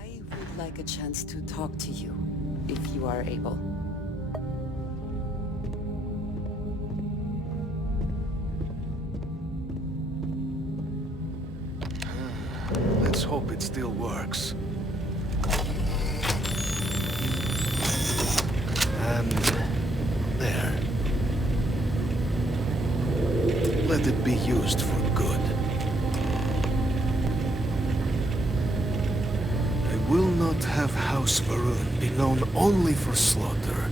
I would like a chance to talk to you, if you are able. Let's hope it still works. And there. Let it be used for good. I will not have House Varun be known only for slaughter,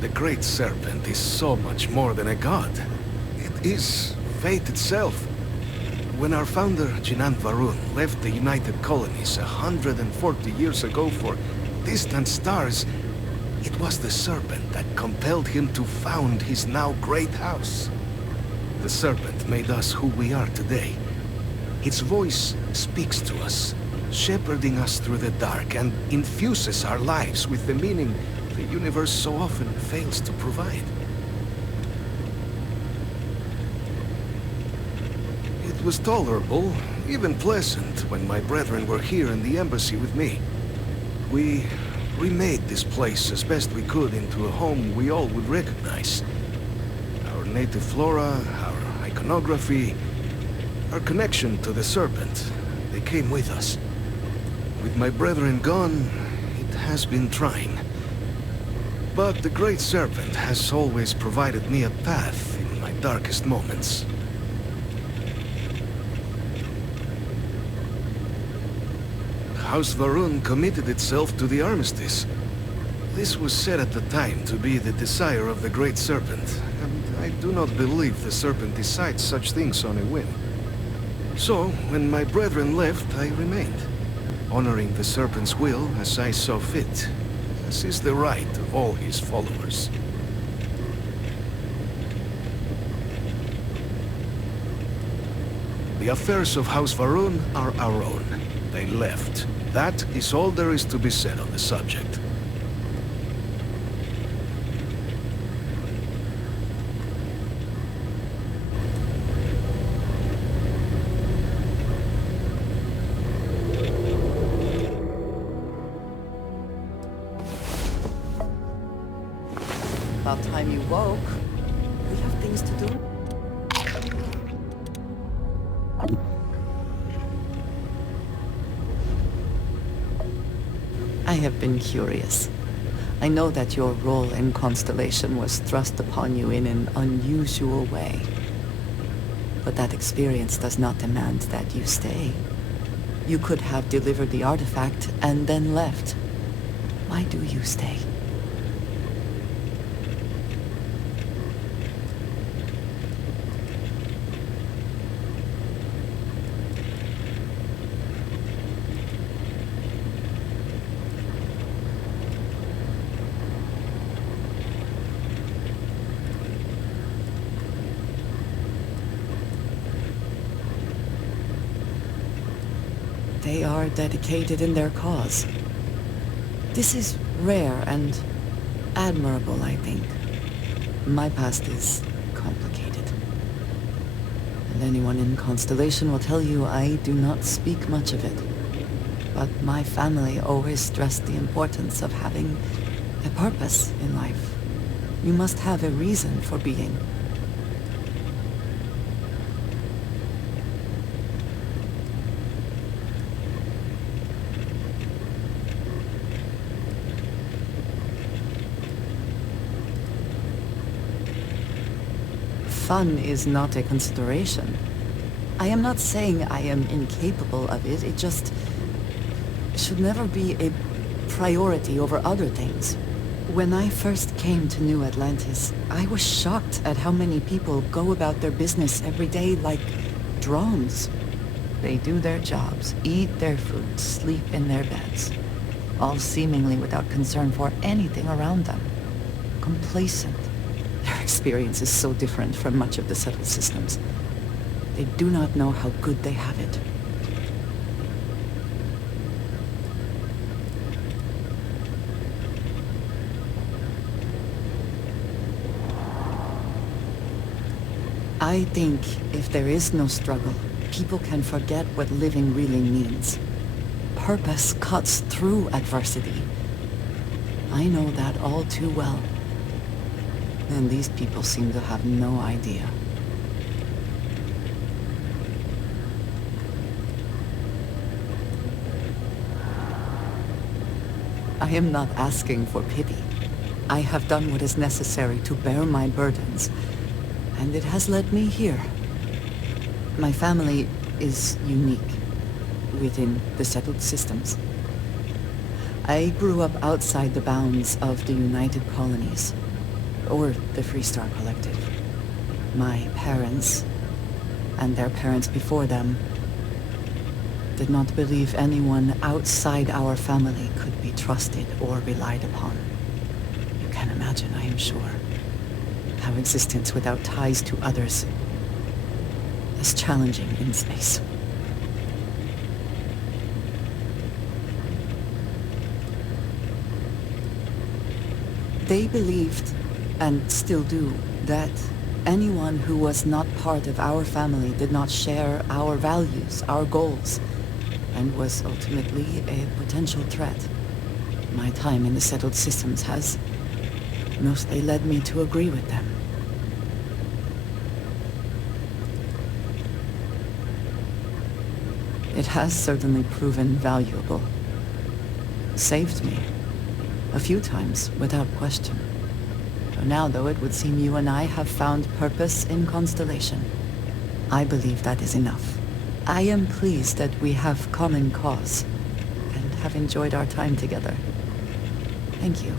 The Great Serpent is so much more than a god. It is fate itself. When our founder, Jinan Varun, left the United Colonies 140 years ago for distant stars, it was the Serpent that compelled him to found his now great house. The Serpent made us who we are today. Its voice speaks to us, shepherding us through the dark and infuses our lives with the meaning the universe so often fails to provide. It was tolerable, even pleasant, when my brethren were here in the embassy with me. We remade this place as best we could into a home we all would recognize. Our native flora, our iconography, our connection to the Serpent, they came with us. With my brethren gone, it has been trying. But the Great Serpent has always provided me a path in my darkest moments. House Varun committed itself to the armistice. This was said at the time to be the desire of the Great Serpent, and I do not believe the Serpent decides such things on a whim. So, when my brethren left, I remained, honoring the Serpent's will as I saw fit, as is the right of all his followers. The affairs of House Varun are our own. They left. That is all there is to be said on the subject. About time you woke. We have things to do. I have been curious. I know that your role in Constellation was thrust upon you in an unusual way. But that experience does not demand that you stay. You could have delivered the artifact and then left. Why do you stay? They are dedicated in their cause. This is rare and admirable, I think. My past is complicated. And anyone in Constellation will tell you I do not speak much of it. But my family always stressed the importance of having a purpose in life. You must have a reason for being. Fun is not a consideration. I am not saying I am incapable of it, it just should never be a priority over other things. When I first came to New Atlantis, I was shocked at how many people go about their business every day like drones. They do their jobs, eat their food, sleep in their beds, all seemingly without concern for anything around them. Complacent. Their experience is so different from much of the settled systems. They do not know how good they have it. I think if there is no struggle, people can forget what living really means. Purpose cuts through adversity. I know that all too well. And these people seem to have no idea. I am not asking for pity. I have done what is necessary to bear my burdens, and it has led me here. My family is unique within the settled systems. I grew up outside the bounds of the United Colonies. or the Freestar Collective. My parents, and their parents before them, did not believe anyone outside our family could be trusted or relied upon. You can imagine, I am sure, how existence without ties to others is challenging in space. They believed, and still do, that anyone who was not part of our family did not share our values, our goals, and was ultimately a potential threat. My time in the settled systems has mostly led me to agree with them. It has certainly proven valuable. Saved me. A few times, without question. For now, though, it would seem you and I have found purpose in Constellation. I believe that is enough. I am pleased that we have common cause, and have enjoyed our time together. Thank you.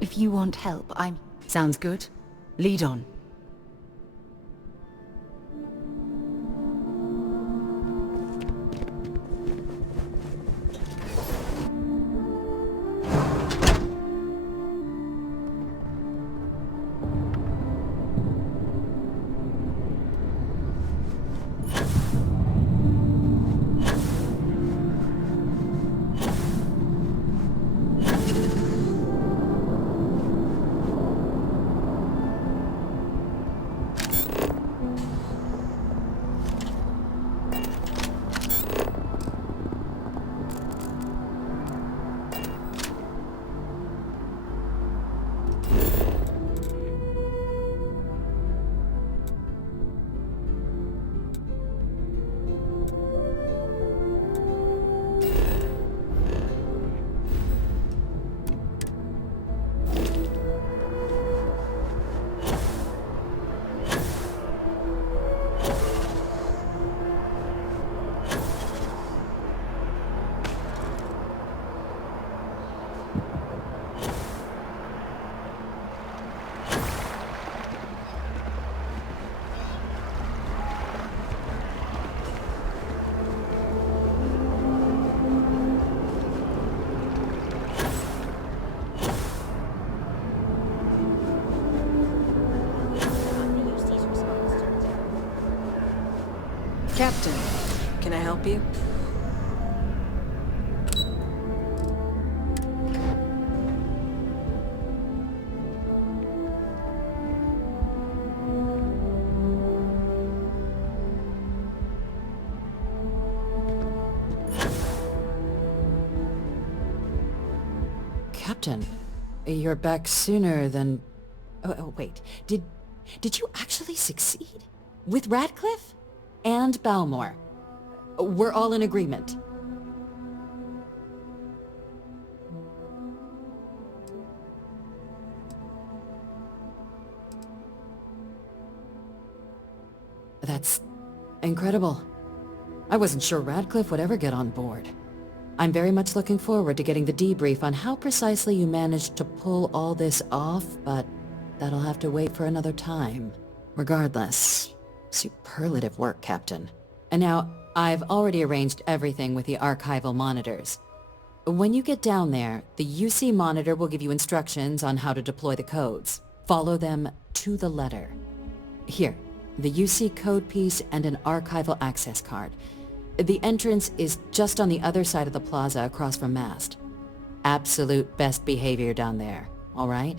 If you want help, Sounds good. Lead on. Captain, can I help you? Captain, you're back sooner than... Oh, wait. Did you actually succeed? With Radcliffe? And Balmore? We're all in agreement. That's incredible. I wasn't sure Radcliffe would ever get on board. I'm very much looking forward to getting the debrief on how precisely you managed to pull all this off, but that'll have to wait for another time. Regardless, superlative work, Captain. And now, I've already arranged everything with the archival monitors. When you get down there, the UC monitor will give you instructions on how to deploy the codes. Follow them to the letter. Here, the UC code piece and an archival access card. The entrance is just on the other side of the plaza across from Mast. Absolute best behavior down there, all right?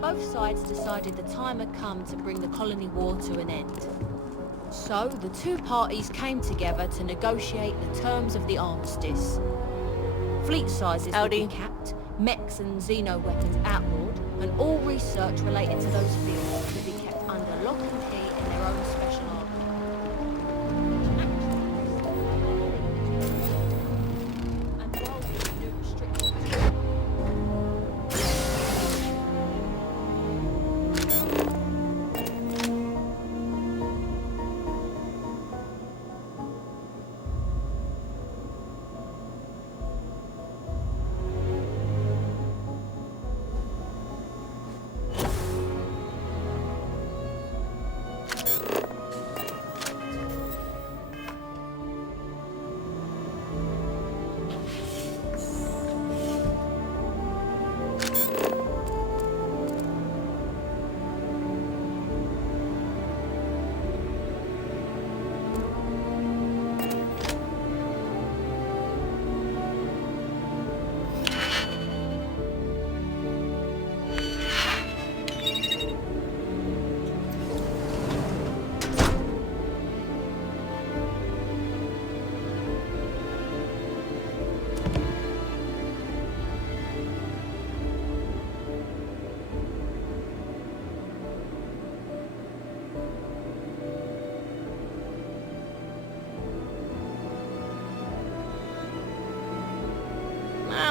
Both sides decided the time had come to bring the colony war to an end. So, the two parties came together to negotiate the terms of the armistice. Fleet sizes would be capped, mechs and xeno weapons outlawed, and all research related to those fields would be kept under lock and key in their own special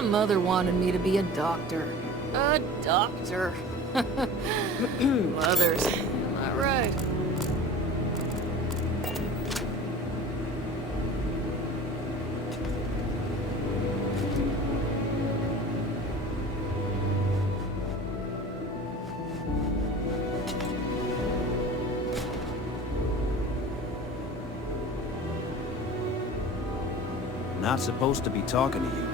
My mother wanted me to be a doctor. A doctor. Others. Am I right? Not supposed to be talking to you.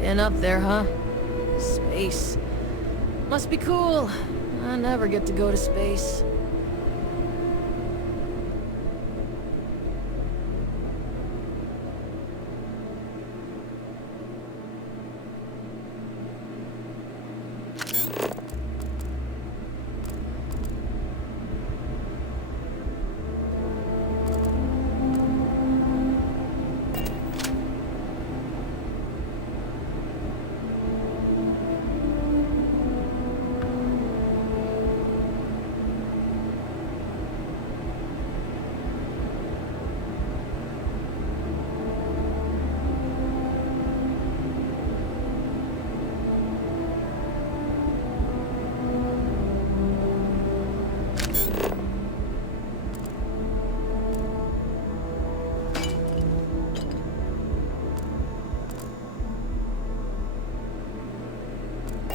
Been up there, huh? Space. Must be cool. I never get to go to space.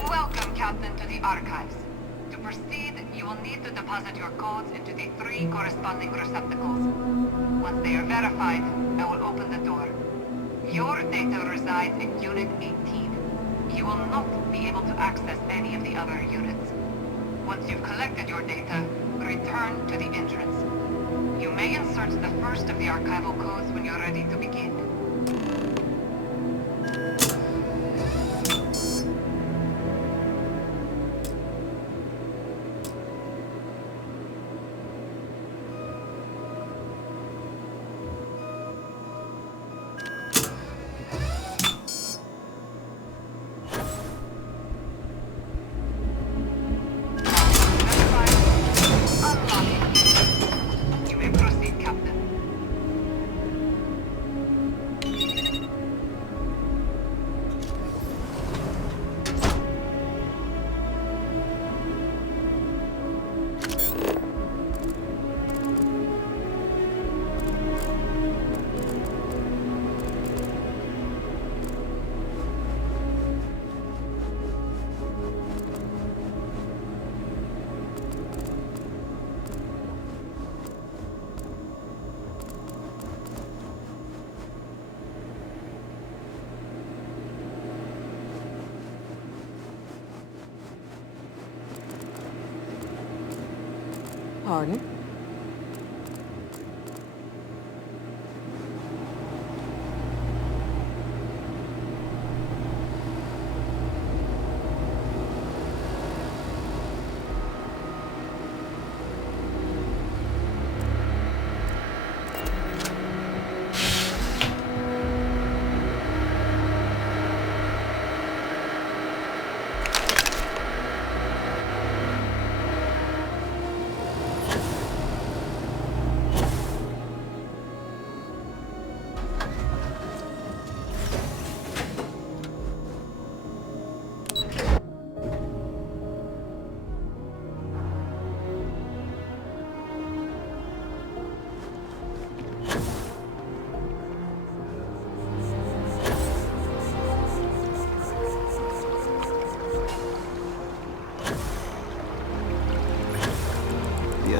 Welcome, Captain, to the Archives. To proceed, you will need to deposit your codes into the 3 corresponding receptacles. Once they are verified, I will open the door. Your data resides in Unit 18. You will not be able to access any of the other units. Once you've collected your data, return to the entrance. You may insert the first of the archival codes when you're ready to begin. Unlocking. You may proceed, Captain. Pardon?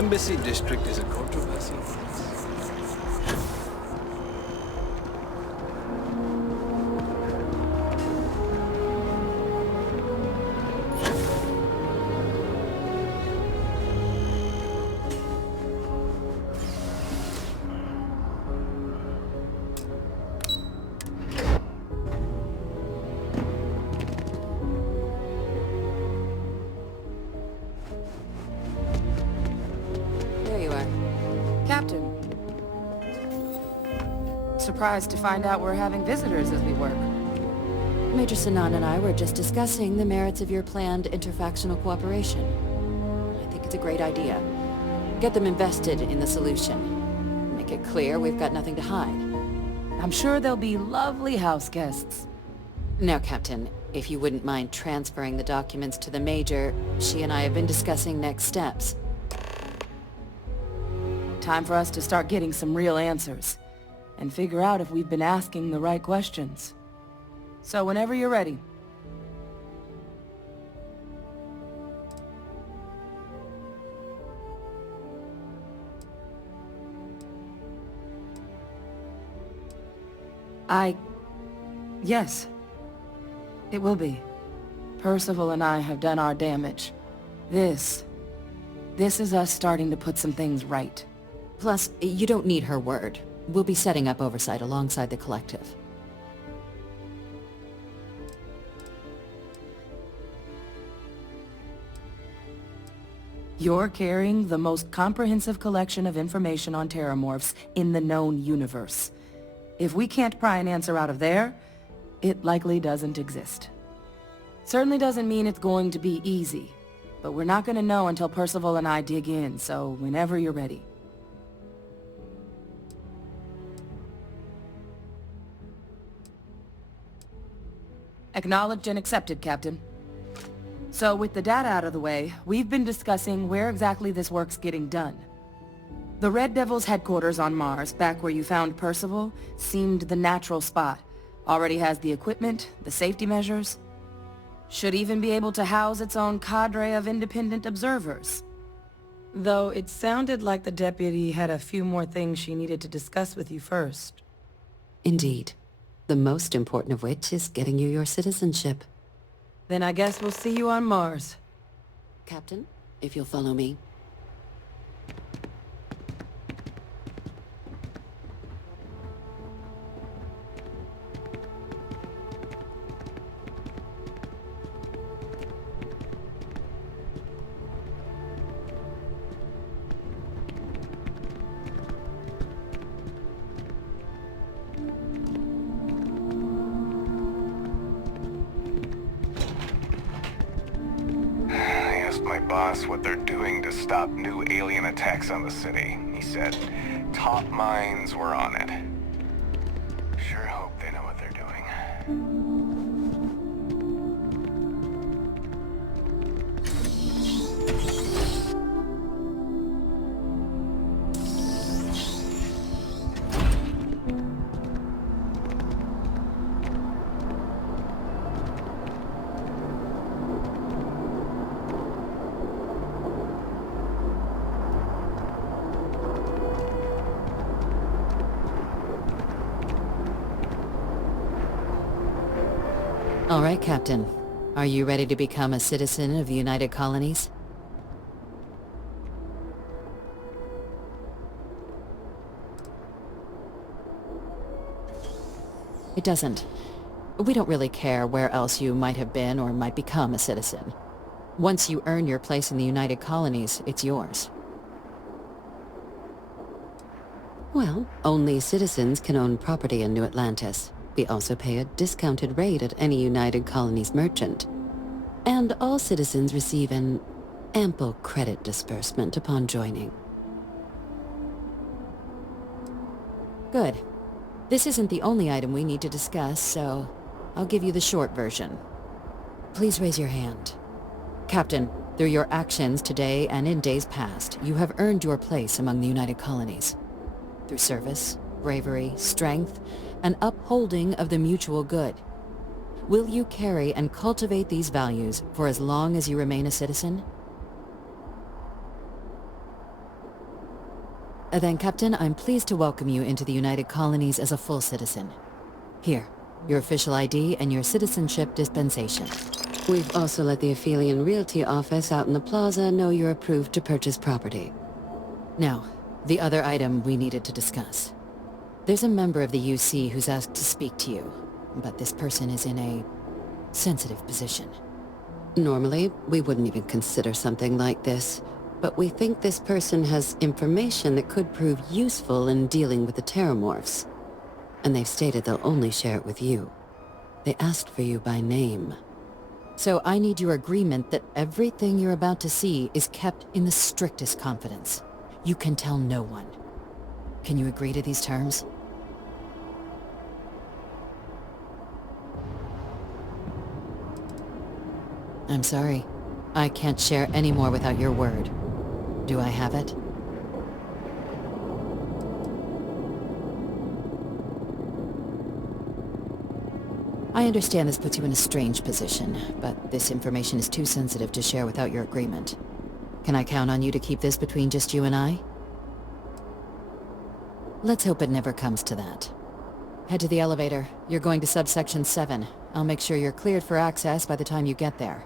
Embassy District is a controversy. There you are. Captain. Surprised to find out we're having visitors as we work. Major Sinan and I were just discussing the merits of your planned interfactional cooperation. I think it's a great idea. Get them invested in the solution. Make it clear we've got nothing to hide. I'm sure they'll be lovely house guests. Now, Captain, if you wouldn't mind transferring the documents to the Major, she and I have been discussing next steps. Time for us to start getting some real answers, and figure out if we've been asking the right questions. So whenever you're ready. Yes. It will be. Percival and I have done our damage. This is us starting to put some things right. Plus, you don't need her word. We'll be setting up oversight alongside the Collective. You're carrying the most comprehensive collection of information on terramorphs in the known universe. If we can't pry an answer out of there, it likely doesn't exist. Certainly doesn't mean it's going to be easy, but we're not going to know until Percival and I dig in, so whenever you're ready. Acknowledged and accepted, Captain. So with the data out of the way, we've been discussing where exactly this work's getting done. The Red Devil's headquarters on Mars, back where you found Percival, seemed the natural spot. Already has the equipment, the safety measures. Should even be able to house its own cadre of independent observers. Though it sounded like the deputy had a few more things she needed to discuss with you first. Indeed. The most important of which is getting you your citizenship. Then I guess we'll see you on Mars. Captain, if you'll follow me. My boss what they're doing to stop new alien attacks on the city. He said top minds were on it. Sure hope they know what they're doing. All right, Captain. Are you ready to become a citizen of the United Colonies? It doesn't. We don't really care where else you might have been or might become a citizen. Once you earn your place in the United Colonies, it's yours. Well, only citizens can own property in New Atlantis. We also pay a discounted rate at any United Colonies merchant. And all citizens receive an ample credit disbursement upon joining. Good. This isn't the only item we need to discuss, so I'll give you the short version. Please raise your hand. Captain, through your actions today and in days past, you have earned your place among the United Colonies. Through service, bravery, strength, and upholding of the mutual good. Will you carry and cultivate these values for as long as you remain a citizen? Then, Captain, I'm pleased to welcome you into the United Colonies as a full citizen. Here, your official ID and your citizenship dispensation. We've also let the Aphelion Realty office out in the plaza know you're approved to purchase property. Now, the other item we needed to discuss. There's a member of the UC who's asked to speak to you, but this person is in a sensitive position. Normally, we wouldn't even consider something like this, but we think this person has information that could prove useful in dealing with the Terramorphs. And they've stated they'll only share it with you. They asked for you by name. So I need your agreement that everything you're about to see is kept in the strictest confidence. You can tell no one. Can you agree to these terms? I'm sorry. I can't share any more without your word. Do I have it? I understand this puts you in a strange position, but this information is too sensitive to share without your agreement. Can I count on you to keep this between just you and I? Let's hope it never comes to that. Head to the elevator. You're going to subsection 7. I'll make sure you're cleared for access by the time you get there.